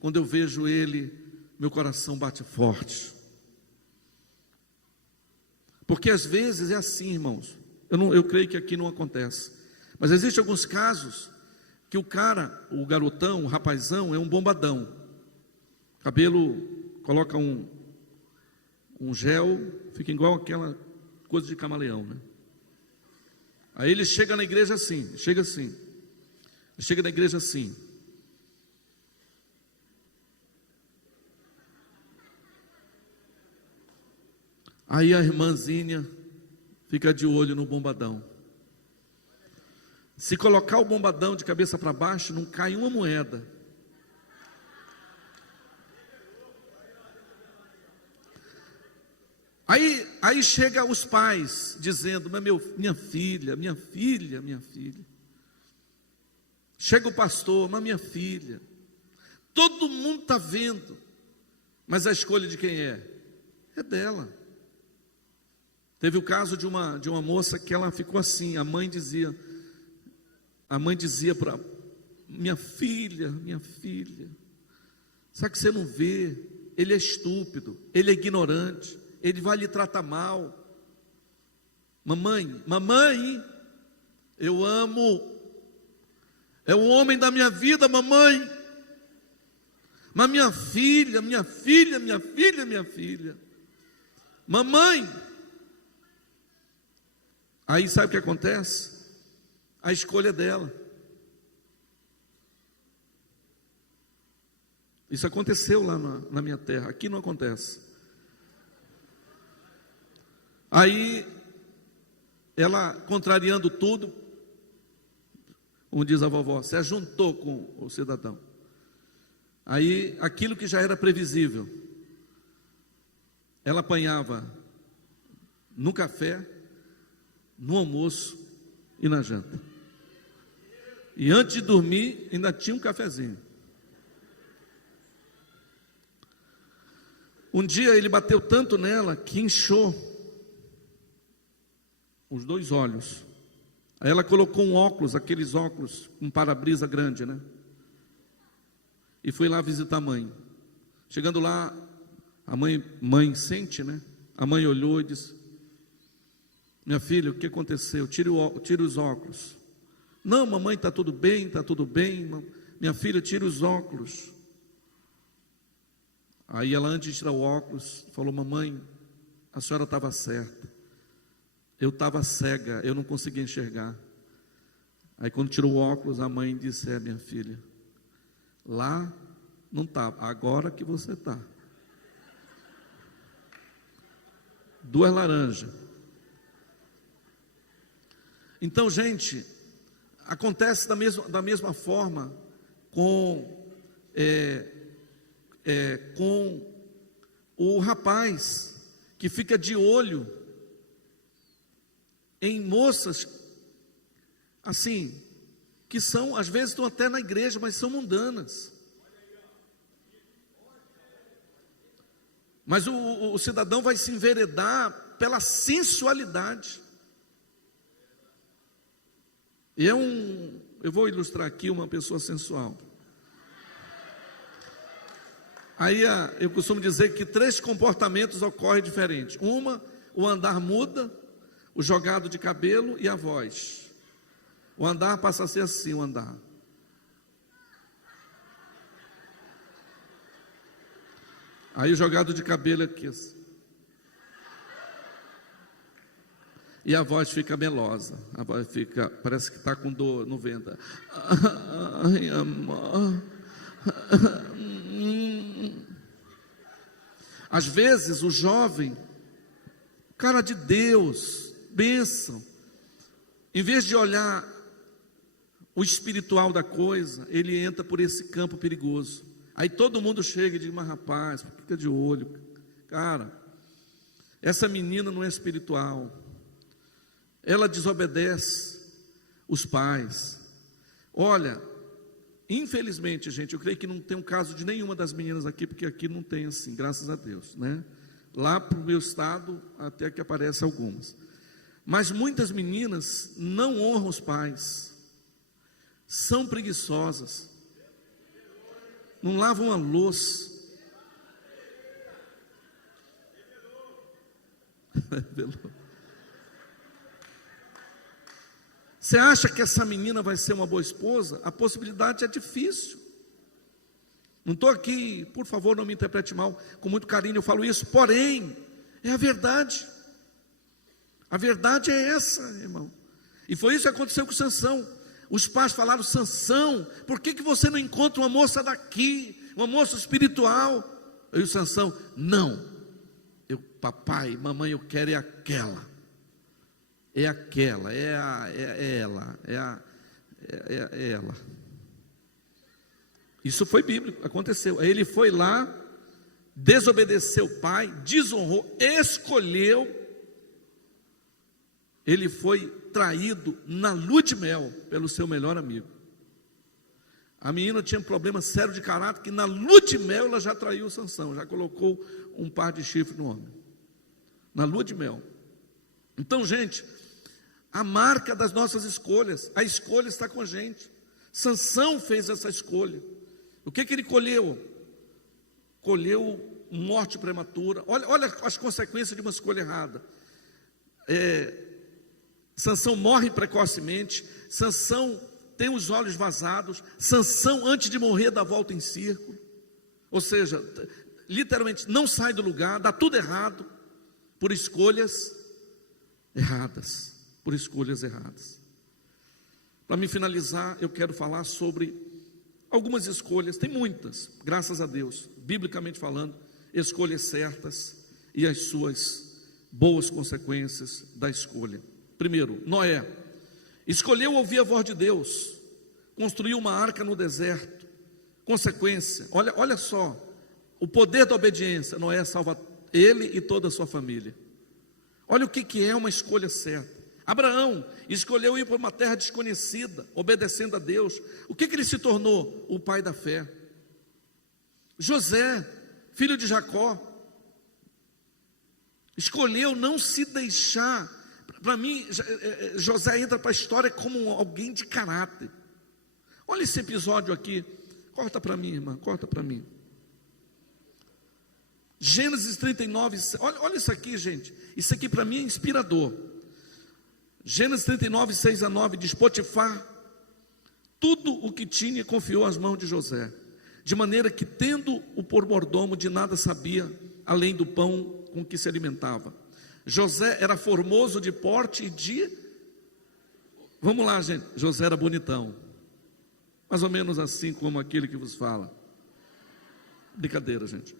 quando eu vejo ele, meu coração bate forte. Porque às vezes é assim, irmãos. Eu creio que aqui não acontece. Mas existem alguns casos que o cara, o garotão, o rapazão é um bombadão. Cabelo, coloca um gel, fica igual aquela coisa de camaleão, né? Aí ele chega na igreja assim, chega na igreja assim. Aí a irmãzinha fica de olho no bombadão. Se colocar o bombadão de cabeça para baixo, não cai uma moeda. Aí chega os pais dizendo: mas minha filha. Chega o pastor: mas minha filha. Todo mundo está vendo, mas a escolha de quem é? É dela. Teve o caso de uma moça que ela ficou assim, a mãe dizia para minha filha, sabe que você não vê? Ele é estúpido, ele é ignorante, ele vai lhe tratar mal. Mamãe, eu amo, é o homem da minha vida, mamãe. Mas minha filha, mamãe. Aí sabe o que acontece? A escolha é dela. Isso aconteceu lá na minha terra, aqui não acontece. Aí, ela contrariando tudo, como diz a vovó, se ajuntou com o cidadão. Aí, aquilo que já era previsível, ela apanhava no café, no almoço e na janta. E antes de dormir, ainda tinha um cafezinho. Um dia ele bateu tanto nela que inchou os 2 olhos. Aí ela colocou um óculos, aqueles óculos, um para-brisa grande, né? E foi lá visitar a mãe. Chegando lá, a mãe sente, né? A mãe olhou e disse: minha filha, o que aconteceu? Tire os óculos. Não, mamãe, está tudo bem. Minha filha, tire os óculos. Aí ela, antes de tirar o óculos, falou: mamãe, a senhora estava certa. Eu estava cega, eu não conseguia enxergar. Aí quando tirou o óculos, a mãe disse: minha filha, lá não estava, agora que você está. 2 laranjas. Então, gente, acontece da mesma forma com o rapaz que fica de olho em moças assim, que são, às vezes estão até na igreja, mas são mundanas. Mas o cidadão vai se enveredar pela sensualidade. E eu vou ilustrar aqui uma pessoa sensual. Aí eu costumo dizer que 3 comportamentos ocorrem diferentes. O andar muda, o jogado de cabelo e a voz. O andar passa a ser assim, o andar. Aí o jogado de cabelo é aqui assim. E a voz fica melosa. A voz fica, parece que está com dor no ventre. Ai, amor. Às vezes o jovem, cara de Deus, bênção, em vez de olhar o espiritual da coisa, ele entra por esse campo perigoso. Aí todo mundo chega e diz: mas rapaz, fica de olho, cara, essa menina não é espiritual. Ela desobedece os pais. Olha, infelizmente, gente, eu creio que não tem um caso de nenhuma das meninas aqui, porque aqui não tem assim, graças a Deus, né? Lá para o meu estado, até que aparecem algumas. Mas muitas meninas não honram os pais, são preguiçosas, não lavam a louça. Você acha que essa menina vai ser uma boa esposa? A possibilidade é difícil. Não estou aqui, por favor, não me interprete mal, com muito carinho eu falo isso, porém, é a verdade. A verdade é essa, irmão. E foi isso que aconteceu com Sansão. Os pais falaram: Sansão, por que você não encontra uma moça daqui, uma moça espiritual? E o Sansão: não, papai, mamãe, eu quero é aquela. É aquela, é ela. Isso foi bíblico, aconteceu. Aí ele foi lá, desobedeceu o pai, desonrou, escolheu. Ele foi traído na lua de mel pelo seu melhor amigo. A menina tinha um problema sério de caráter, que na lua de mel ela já traiu Sansão, já colocou um par de chifre no homem. Na lua de mel. Então, gente, a marca das nossas escolhas, a escolha está com a gente. Sansão fez essa escolha. O que ele colheu? Colheu morte prematura. Olha as consequências de uma escolha errada. Sansão morre precocemente. Sansão tem os olhos vazados. Sansão, antes de morrer, dá volta em círculo. Ou seja, literalmente não sai do lugar, dá tudo errado, por escolhas erradas. Por escolhas erradas. Para me finalizar, eu quero falar sobre algumas escolhas, tem muitas, graças a Deus, biblicamente falando, escolhas certas e as suas boas consequências da escolha. Primeiro, Noé escolheu ouvir a voz de Deus, construiu uma arca no deserto. Consequência, olha só, o poder da obediência. Noé salva ele e toda a sua família. Olha o que é uma escolha certa. Abraão escolheu ir para uma terra desconhecida, obedecendo a Deus. O que ele se tornou? O pai da fé. José, filho de Jacó, escolheu não se deixar. Para mim, José entra para a história como alguém de caráter. Olha esse episódio aqui. Corta para mim, irmã, corta para mim. Gênesis 39, olha isso aqui, gente. Isso aqui para mim é inspirador. Gênesis 39, 6 a 9 diz: Potifar tudo o que tinha confiou às mãos de José, de maneira que, tendo o por mordomo, de nada sabia, além do pão com que se alimentava. José era formoso de porte e de... Vamos lá, gente. José era bonitão, mais ou menos assim como aquele que vos fala. Brincadeira, gente.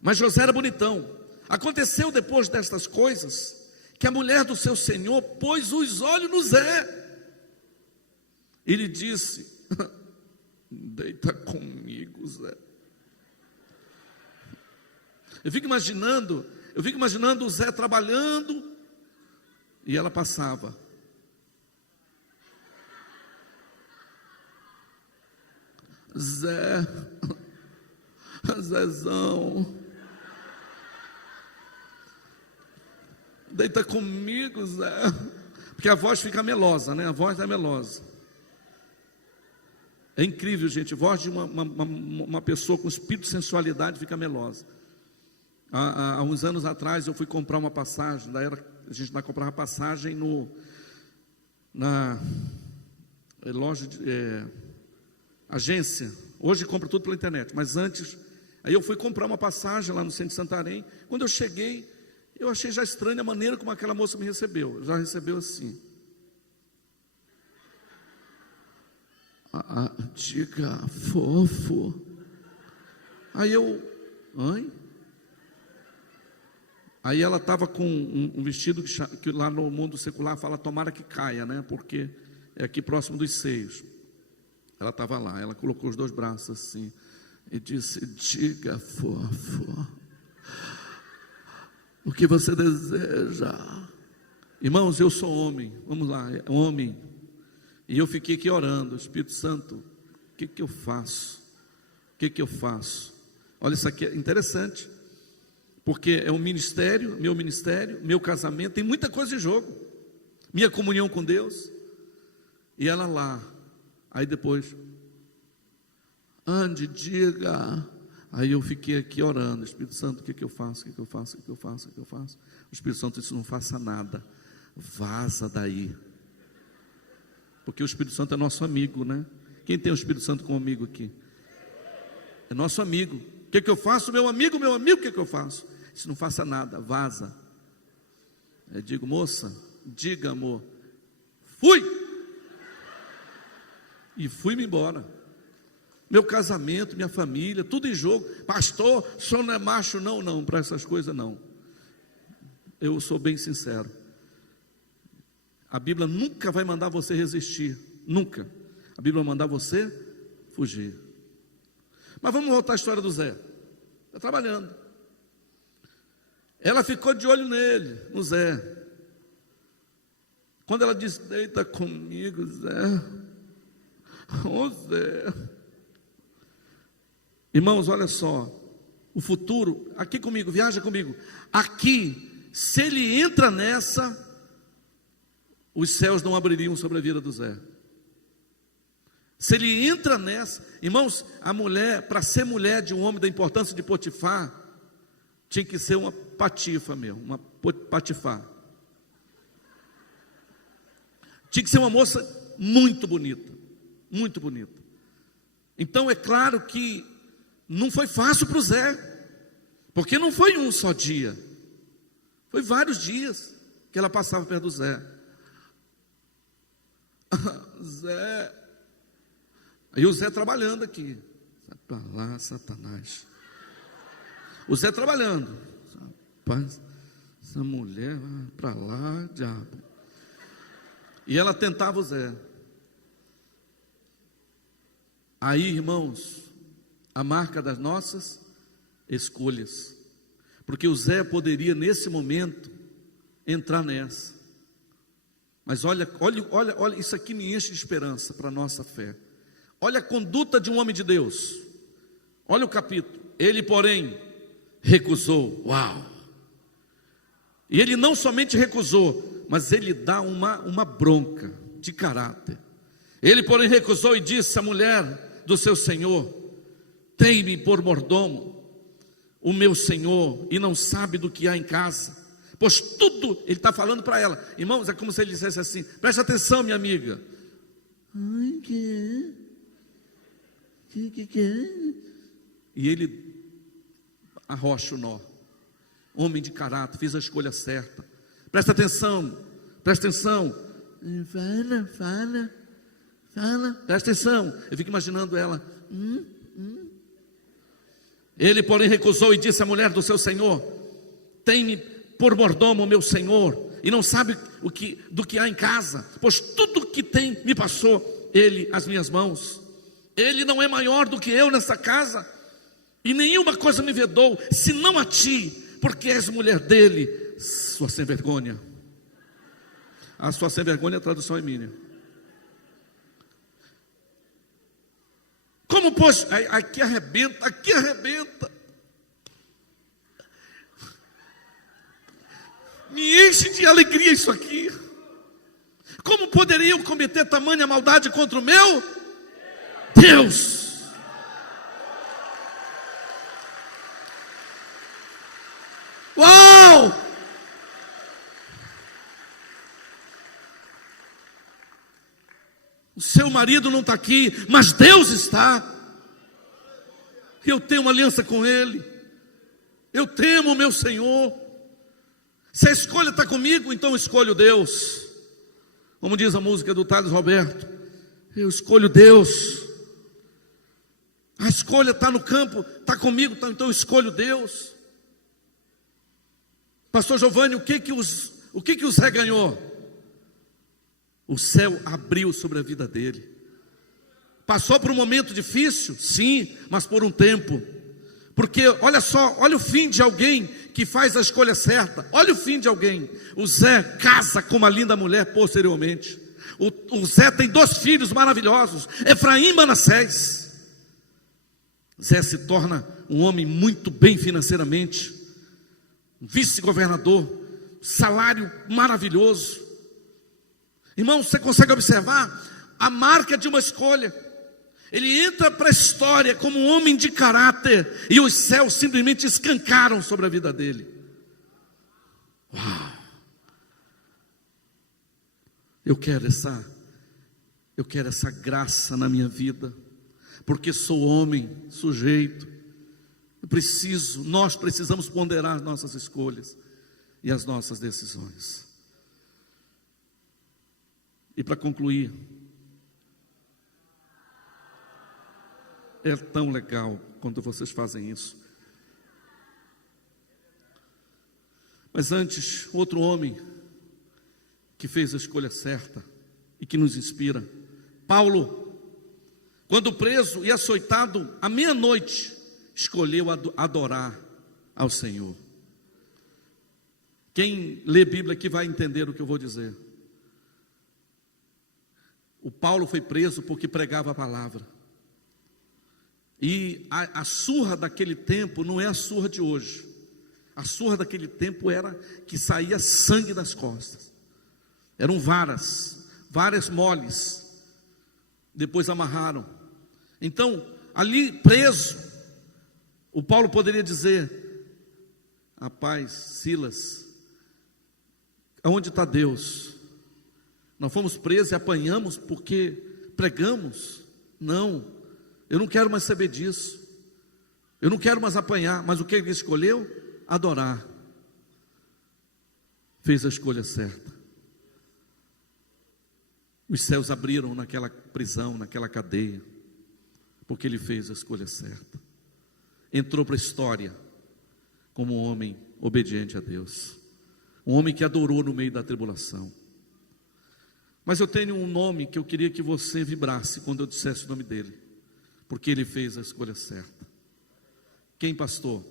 Mas José era bonitão. Aconteceu depois destas coisas que a mulher do seu senhor pôs os olhos no Zé. Ele disse: deita comigo, Zé. Eu fico imaginando o Zé trabalhando e ela passava. Zezão, deita comigo, Zé. Porque a voz fica melosa, né? A voz é melosa. É incrível, gente. A voz de uma pessoa com espírito de sensualidade fica melosa. Há uns anos atrás eu fui comprar uma passagem. A gente não comprava passagem na loja de agência. Hoje compra tudo pela internet, mas antes, aí eu fui comprar uma passagem lá no centro de Santarém. Quando eu cheguei, eu achei já estranha a maneira como aquela moça me recebeu. Já recebeu assim: diga, fofo. Aí eu, oi? Aí ela estava com um vestido que lá no mundo secular fala tomara que caia, né? Porque é aqui próximo dos seios. Ela estava lá, ela colocou os dois braços assim e disse: diga, fofo, o que você deseja? Irmãos, eu sou homem, vamos lá, homem. E eu fiquei aqui orando: Espírito Santo, o que eu faço? O que eu faço? Olha, isso aqui é interessante, porque é um ministério, meu casamento, tem muita coisa em jogo, minha comunhão com Deus. E ela lá, aí depois, ande, diga. Aí eu fiquei aqui orando: Espírito Santo, o que eu faço? O que eu faço? O que eu faço? O que eu faço? O Espírito Santo disse: não faça nada, vaza daí. Porque o Espírito Santo é nosso amigo, né? Quem tem o Espírito Santo como amigo aqui? É nosso amigo. O que eu faço? Meu amigo, o que eu faço? Se não faça nada, vaza. Eu digo, moça, diga, amor, fui! E fui-me embora. Meu casamento, minha família, tudo em jogo. Pastor, o senhor não é macho? Não, para essas coisas não. Eu sou bem sincero. A Bíblia nunca vai mandar você resistir, nunca. A Bíblia vai mandar você fugir. Mas vamos voltar à história do Zé. Está trabalhando. Ela ficou de olho nele, no Zé. Quando ela disse, deita comigo, Zé. Ô Zé. Irmãos, olha só. O futuro, aqui comigo, viaja comigo. Aqui, se ele entra nessa, os céus não abririam sobre a vida do Zé. Se ele entra nessa, irmãos, a mulher, para ser mulher de um homem da importância de Potifar, tinha que ser uma patifa mesmo, uma patifar. Tinha que ser uma moça muito bonita, muito bonita. Então é claro que não foi fácil para o Zé, porque não foi um só dia, foi vários dias que ela passava perto do Zé. Zé. Aí o Zé trabalhando aqui. Sai para lá, Satanás. O Zé trabalhando. Rapaz, essa mulher vai para lá, diabo. E ela tentava o Zé. Aí, irmãos, a marca das nossas escolhas. Porque o Zé poderia, nesse momento, entrar nessa. Mas olha, isso aqui me enche de esperança para a nossa fé. Olha a conduta de um homem de Deus. Olha o capítulo. Ele, porém, recusou. Uau! E ele não somente recusou, mas ele dá uma bronca de caráter. Ele, porém, recusou e disse à mulher do seu senhor: tem-me por mordomo o meu senhor, e não sabe do que há em casa. Pois tudo, ele está falando para ela. Irmãos, é como se ele dissesse assim: preste atenção, minha amiga. Ai, que é? E ele arrocha o nó. Homem de caráter, fez a escolha certa. Presta atenção, presta atenção. Fala. Presta atenção. Eu fico imaginando ela. Ele, porém, recusou e disse à mulher do seu senhor: tem-me por mordomo o meu senhor, e não sabe do que há em casa, pois tudo que tem me passou ele às minhas mãos. Ele não é maior do que eu nessa casa, e nenhuma coisa me vedou, senão a ti, porque és mulher dele, sua sem vergonha. A sua sem vergonha, a tradução é minha. Como pois, aqui arrebenta. Me enche de alegria isso aqui. Como poderiam cometer tamanha maldade contra o meu Deus? Uau! O seu marido não está aqui, mas Deus está. Eu tenho uma aliança com Ele. Eu temo o meu Senhor. Se a escolha está comigo, então eu escolho Deus. Como diz a música do Thales Roberto, eu escolho Deus. A escolha está no campo, está comigo, então eu escolho Deus. Pastor Giovanni, o que o Zé ganhou? O céu abriu sobre a vida dele. Passou por um momento difícil? Sim, mas por um tempo. Porque olha só, olha o fim de alguém que faz a escolha certa. Olha o fim de alguém. O Zé casa com uma linda mulher posteriormente. O Zé tem 2 filhos maravilhosos, Efraim e Manassés. Zé se torna um homem muito bem financeiramente, vice-governador, salário maravilhoso. Irmão, você consegue observar a marca de uma escolha? Ele entra para a história como um homem de caráter, e os céus simplesmente escancaram sobre a vida dele. Uau! Eu quero Eu quero essa graça na minha vida, porque sou homem, sujeito. Nós precisamos ponderar as nossas escolhas e as nossas decisões. E para concluir, é tão legal quando vocês fazem isso. Mas antes, outro homem que fez a escolha certa e que nos inspira, Paulo, quando preso e açoitado à meia-noite, escolheu adorar ao Senhor. Quem lê Bíblia aqui vai entender o que eu vou dizer. O Paulo foi preso porque pregava a palavra. E a surra daquele tempo não é a surra de hoje. A surra daquele tempo era que saía sangue das costas. Eram varas moles. Depois amarraram. Então, ali preso, o Paulo poderia dizer: rapaz, Silas, aonde está Deus? Nós fomos presos e apanhamos porque pregamos? Não, eu não quero mais saber disso. Eu não quero mais apanhar. Mas o que ele escolheu? Adorar. Fez a escolha certa. Os céus abriram naquela prisão, naquela cadeia, porque ele fez a escolha certa. Entrou para a história como um homem obediente a Deus, um homem que adorou no meio da tribulação. Mas eu tenho um nome que eu queria que você vibrasse quando eu dissesse o nome dele, porque ele fez a escolha certa. Quem, pastor?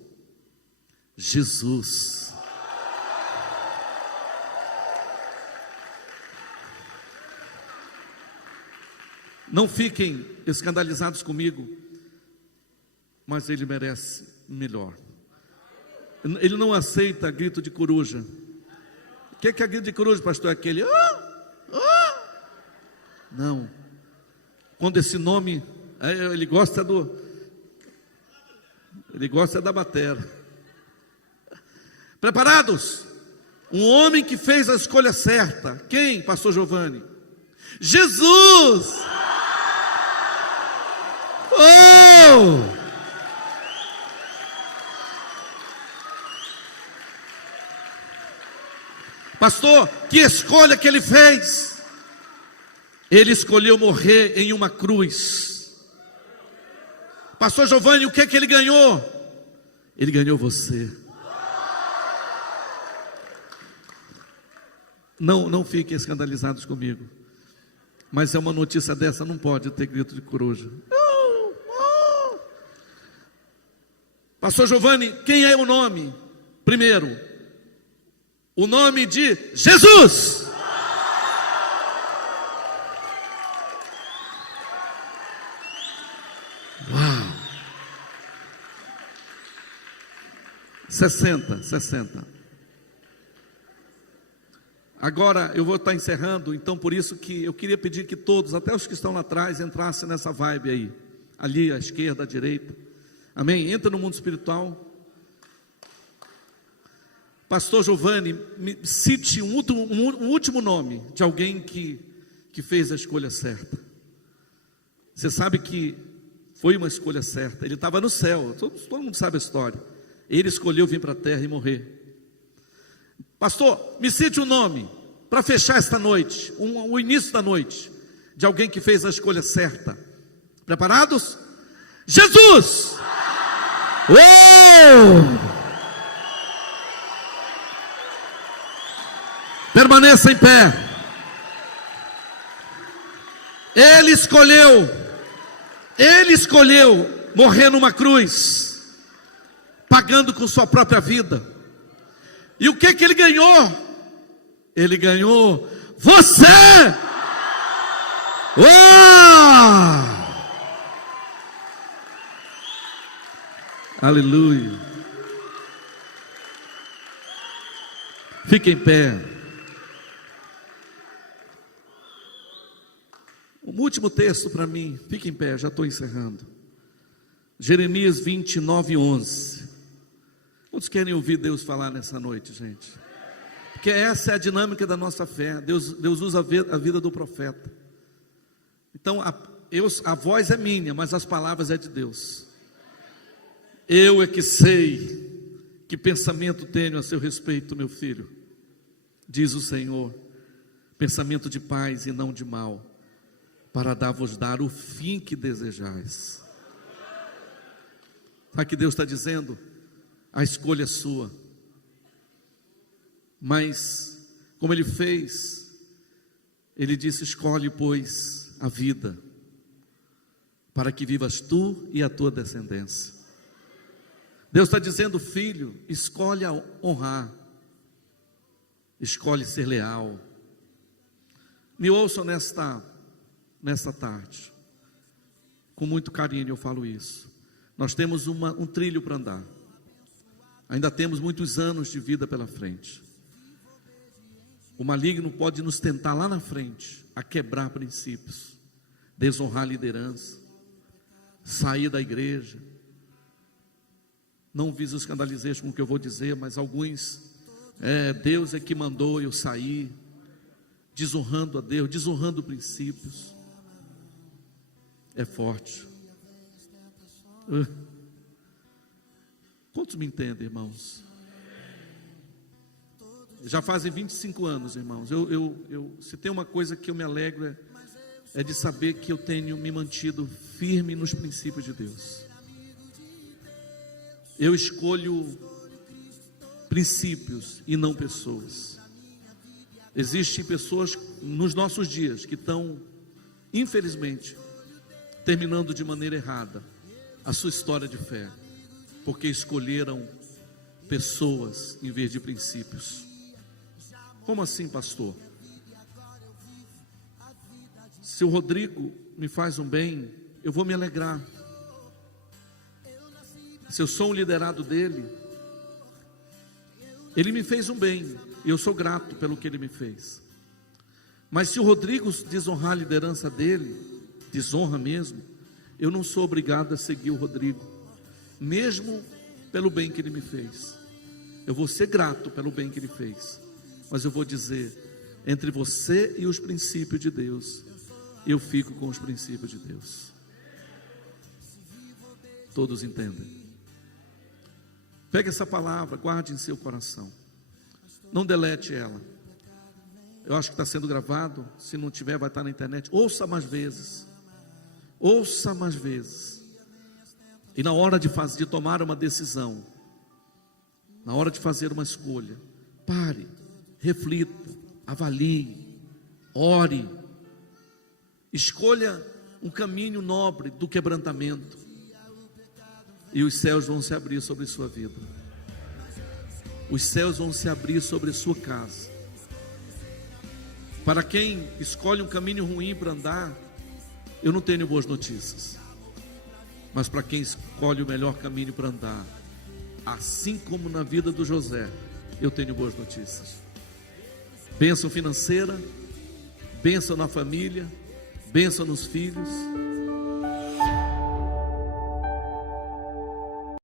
Jesus. Não fiquem escandalizados comigo, mas ele merece melhor. Ele não aceita grito de coruja. O que é grito de coruja, pastor? É aquele Não. Quando esse nome, ele gosta da batera. Preparados? Um homem que fez a escolha certa. Quem, pastor Giovanni? Jesus! Oh! Pastor, que escolha que ele fez? Ele escolheu morrer em uma cruz. Pastor Giovanni, o que é que ele ganhou? Ele ganhou você. Não fiquem escandalizados comigo, mas é uma notícia dessa, não pode ter grito de coruja. Pastor Giovanni, quem é o nome? Primeiro, o nome de Jesus. Uau! 60. Agora eu vou estar encerrando, então por isso que eu queria pedir que todos, até os que estão lá atrás, entrassem nessa vibe aí. Ali à esquerda, à direita. Amém? Entra no mundo espiritual. Pastor Giovanni, cite um último nome de alguém que fez a escolha certa. Você sabe que foi uma escolha certa. Ele estava no céu, todo mundo sabe a história. Ele escolheu vir para a terra e morrer. Pastor, me cite um nome para fechar esta noite, o início da noite, de alguém que fez a escolha certa. Preparados? Jesus! Permaneça em pé. Ele escolheu morrer numa cruz, pagando com sua própria vida. E o que ele ganhou? Ele ganhou você. Aleluia. Fique em pé. Um último texto para mim. Fique em pé, já estou encerrando. Jeremias 29:11. Quantos querem ouvir Deus falar nessa noite, gente? Porque essa é a dinâmica da nossa fé. Deus usa a vida do profeta. Então a voz é minha, mas as palavras é de Deus. Eu é que sei que pensamento tenho a seu respeito, meu filho, diz o Senhor, pensamento de paz e não de mal, para dar o fim que desejais. Sabe o que Deus está dizendo? A escolha é sua, mas como Ele fez, Ele disse: escolhe, pois, a vida, para que vivas tu e a tua descendência. Deus está dizendo: filho, escolhe honrar, escolhe ser leal. Me ouçam nesta tarde, com muito carinho eu falo isso. Nós temos um trilho para andar, ainda temos muitos anos de vida pela frente. O maligno pode nos tentar lá na frente a quebrar princípios, desonrar a liderança, sair da igreja. Não vos escandalizeis com o que eu vou dizer, mas alguns, Deus é que mandou eu sair, desonrando a Deus, desonrando princípios. É forte. Quantos me entendem, irmãos? Já fazem 25 anos, irmãos. Se tem uma coisa que eu me alegro é de saber que eu tenho me mantido firme nos princípios de Deus. Eu escolho princípios e não pessoas. Existem pessoas nos nossos dias que estão, infelizmente, terminando de maneira errada a sua história de fé, porque escolheram pessoas em vez de princípios. Como assim, pastor? Se o Rodrigo me faz um bem, eu vou me alegrar. Se eu sou um liderado dele, ele me fez um bem, e eu sou grato pelo que ele me fez. Mas se o Rodrigo desonrar a liderança dele, desonra mesmo, eu não sou obrigado a seguir o Rodrigo, mesmo pelo bem que ele me fez. Eu vou ser grato pelo bem que ele fez, mas eu vou dizer: entre você e os princípios de Deus, eu fico com os princípios de Deus. Todos entendem? Pegue essa palavra, guarde em seu coração, não delete ela. Eu acho que está sendo gravado, se não tiver vai estar na internet. Ouça mais vezes, ouça mais vezes. E na hora de tomar uma decisão, na hora de fazer uma escolha, pare, reflita, avalie, ore, escolha um caminho nobre do quebrantamento, e os céus vão se abrir sobre sua vida. Os céus vão se abrir sobre a sua casa. Para quem escolhe um caminho ruim para andar, eu não tenho boas notícias. Mas para quem escolhe o melhor caminho para andar, assim como na vida do José, eu tenho boas notícias. Bênção financeira, bênção na família, bênção nos filhos,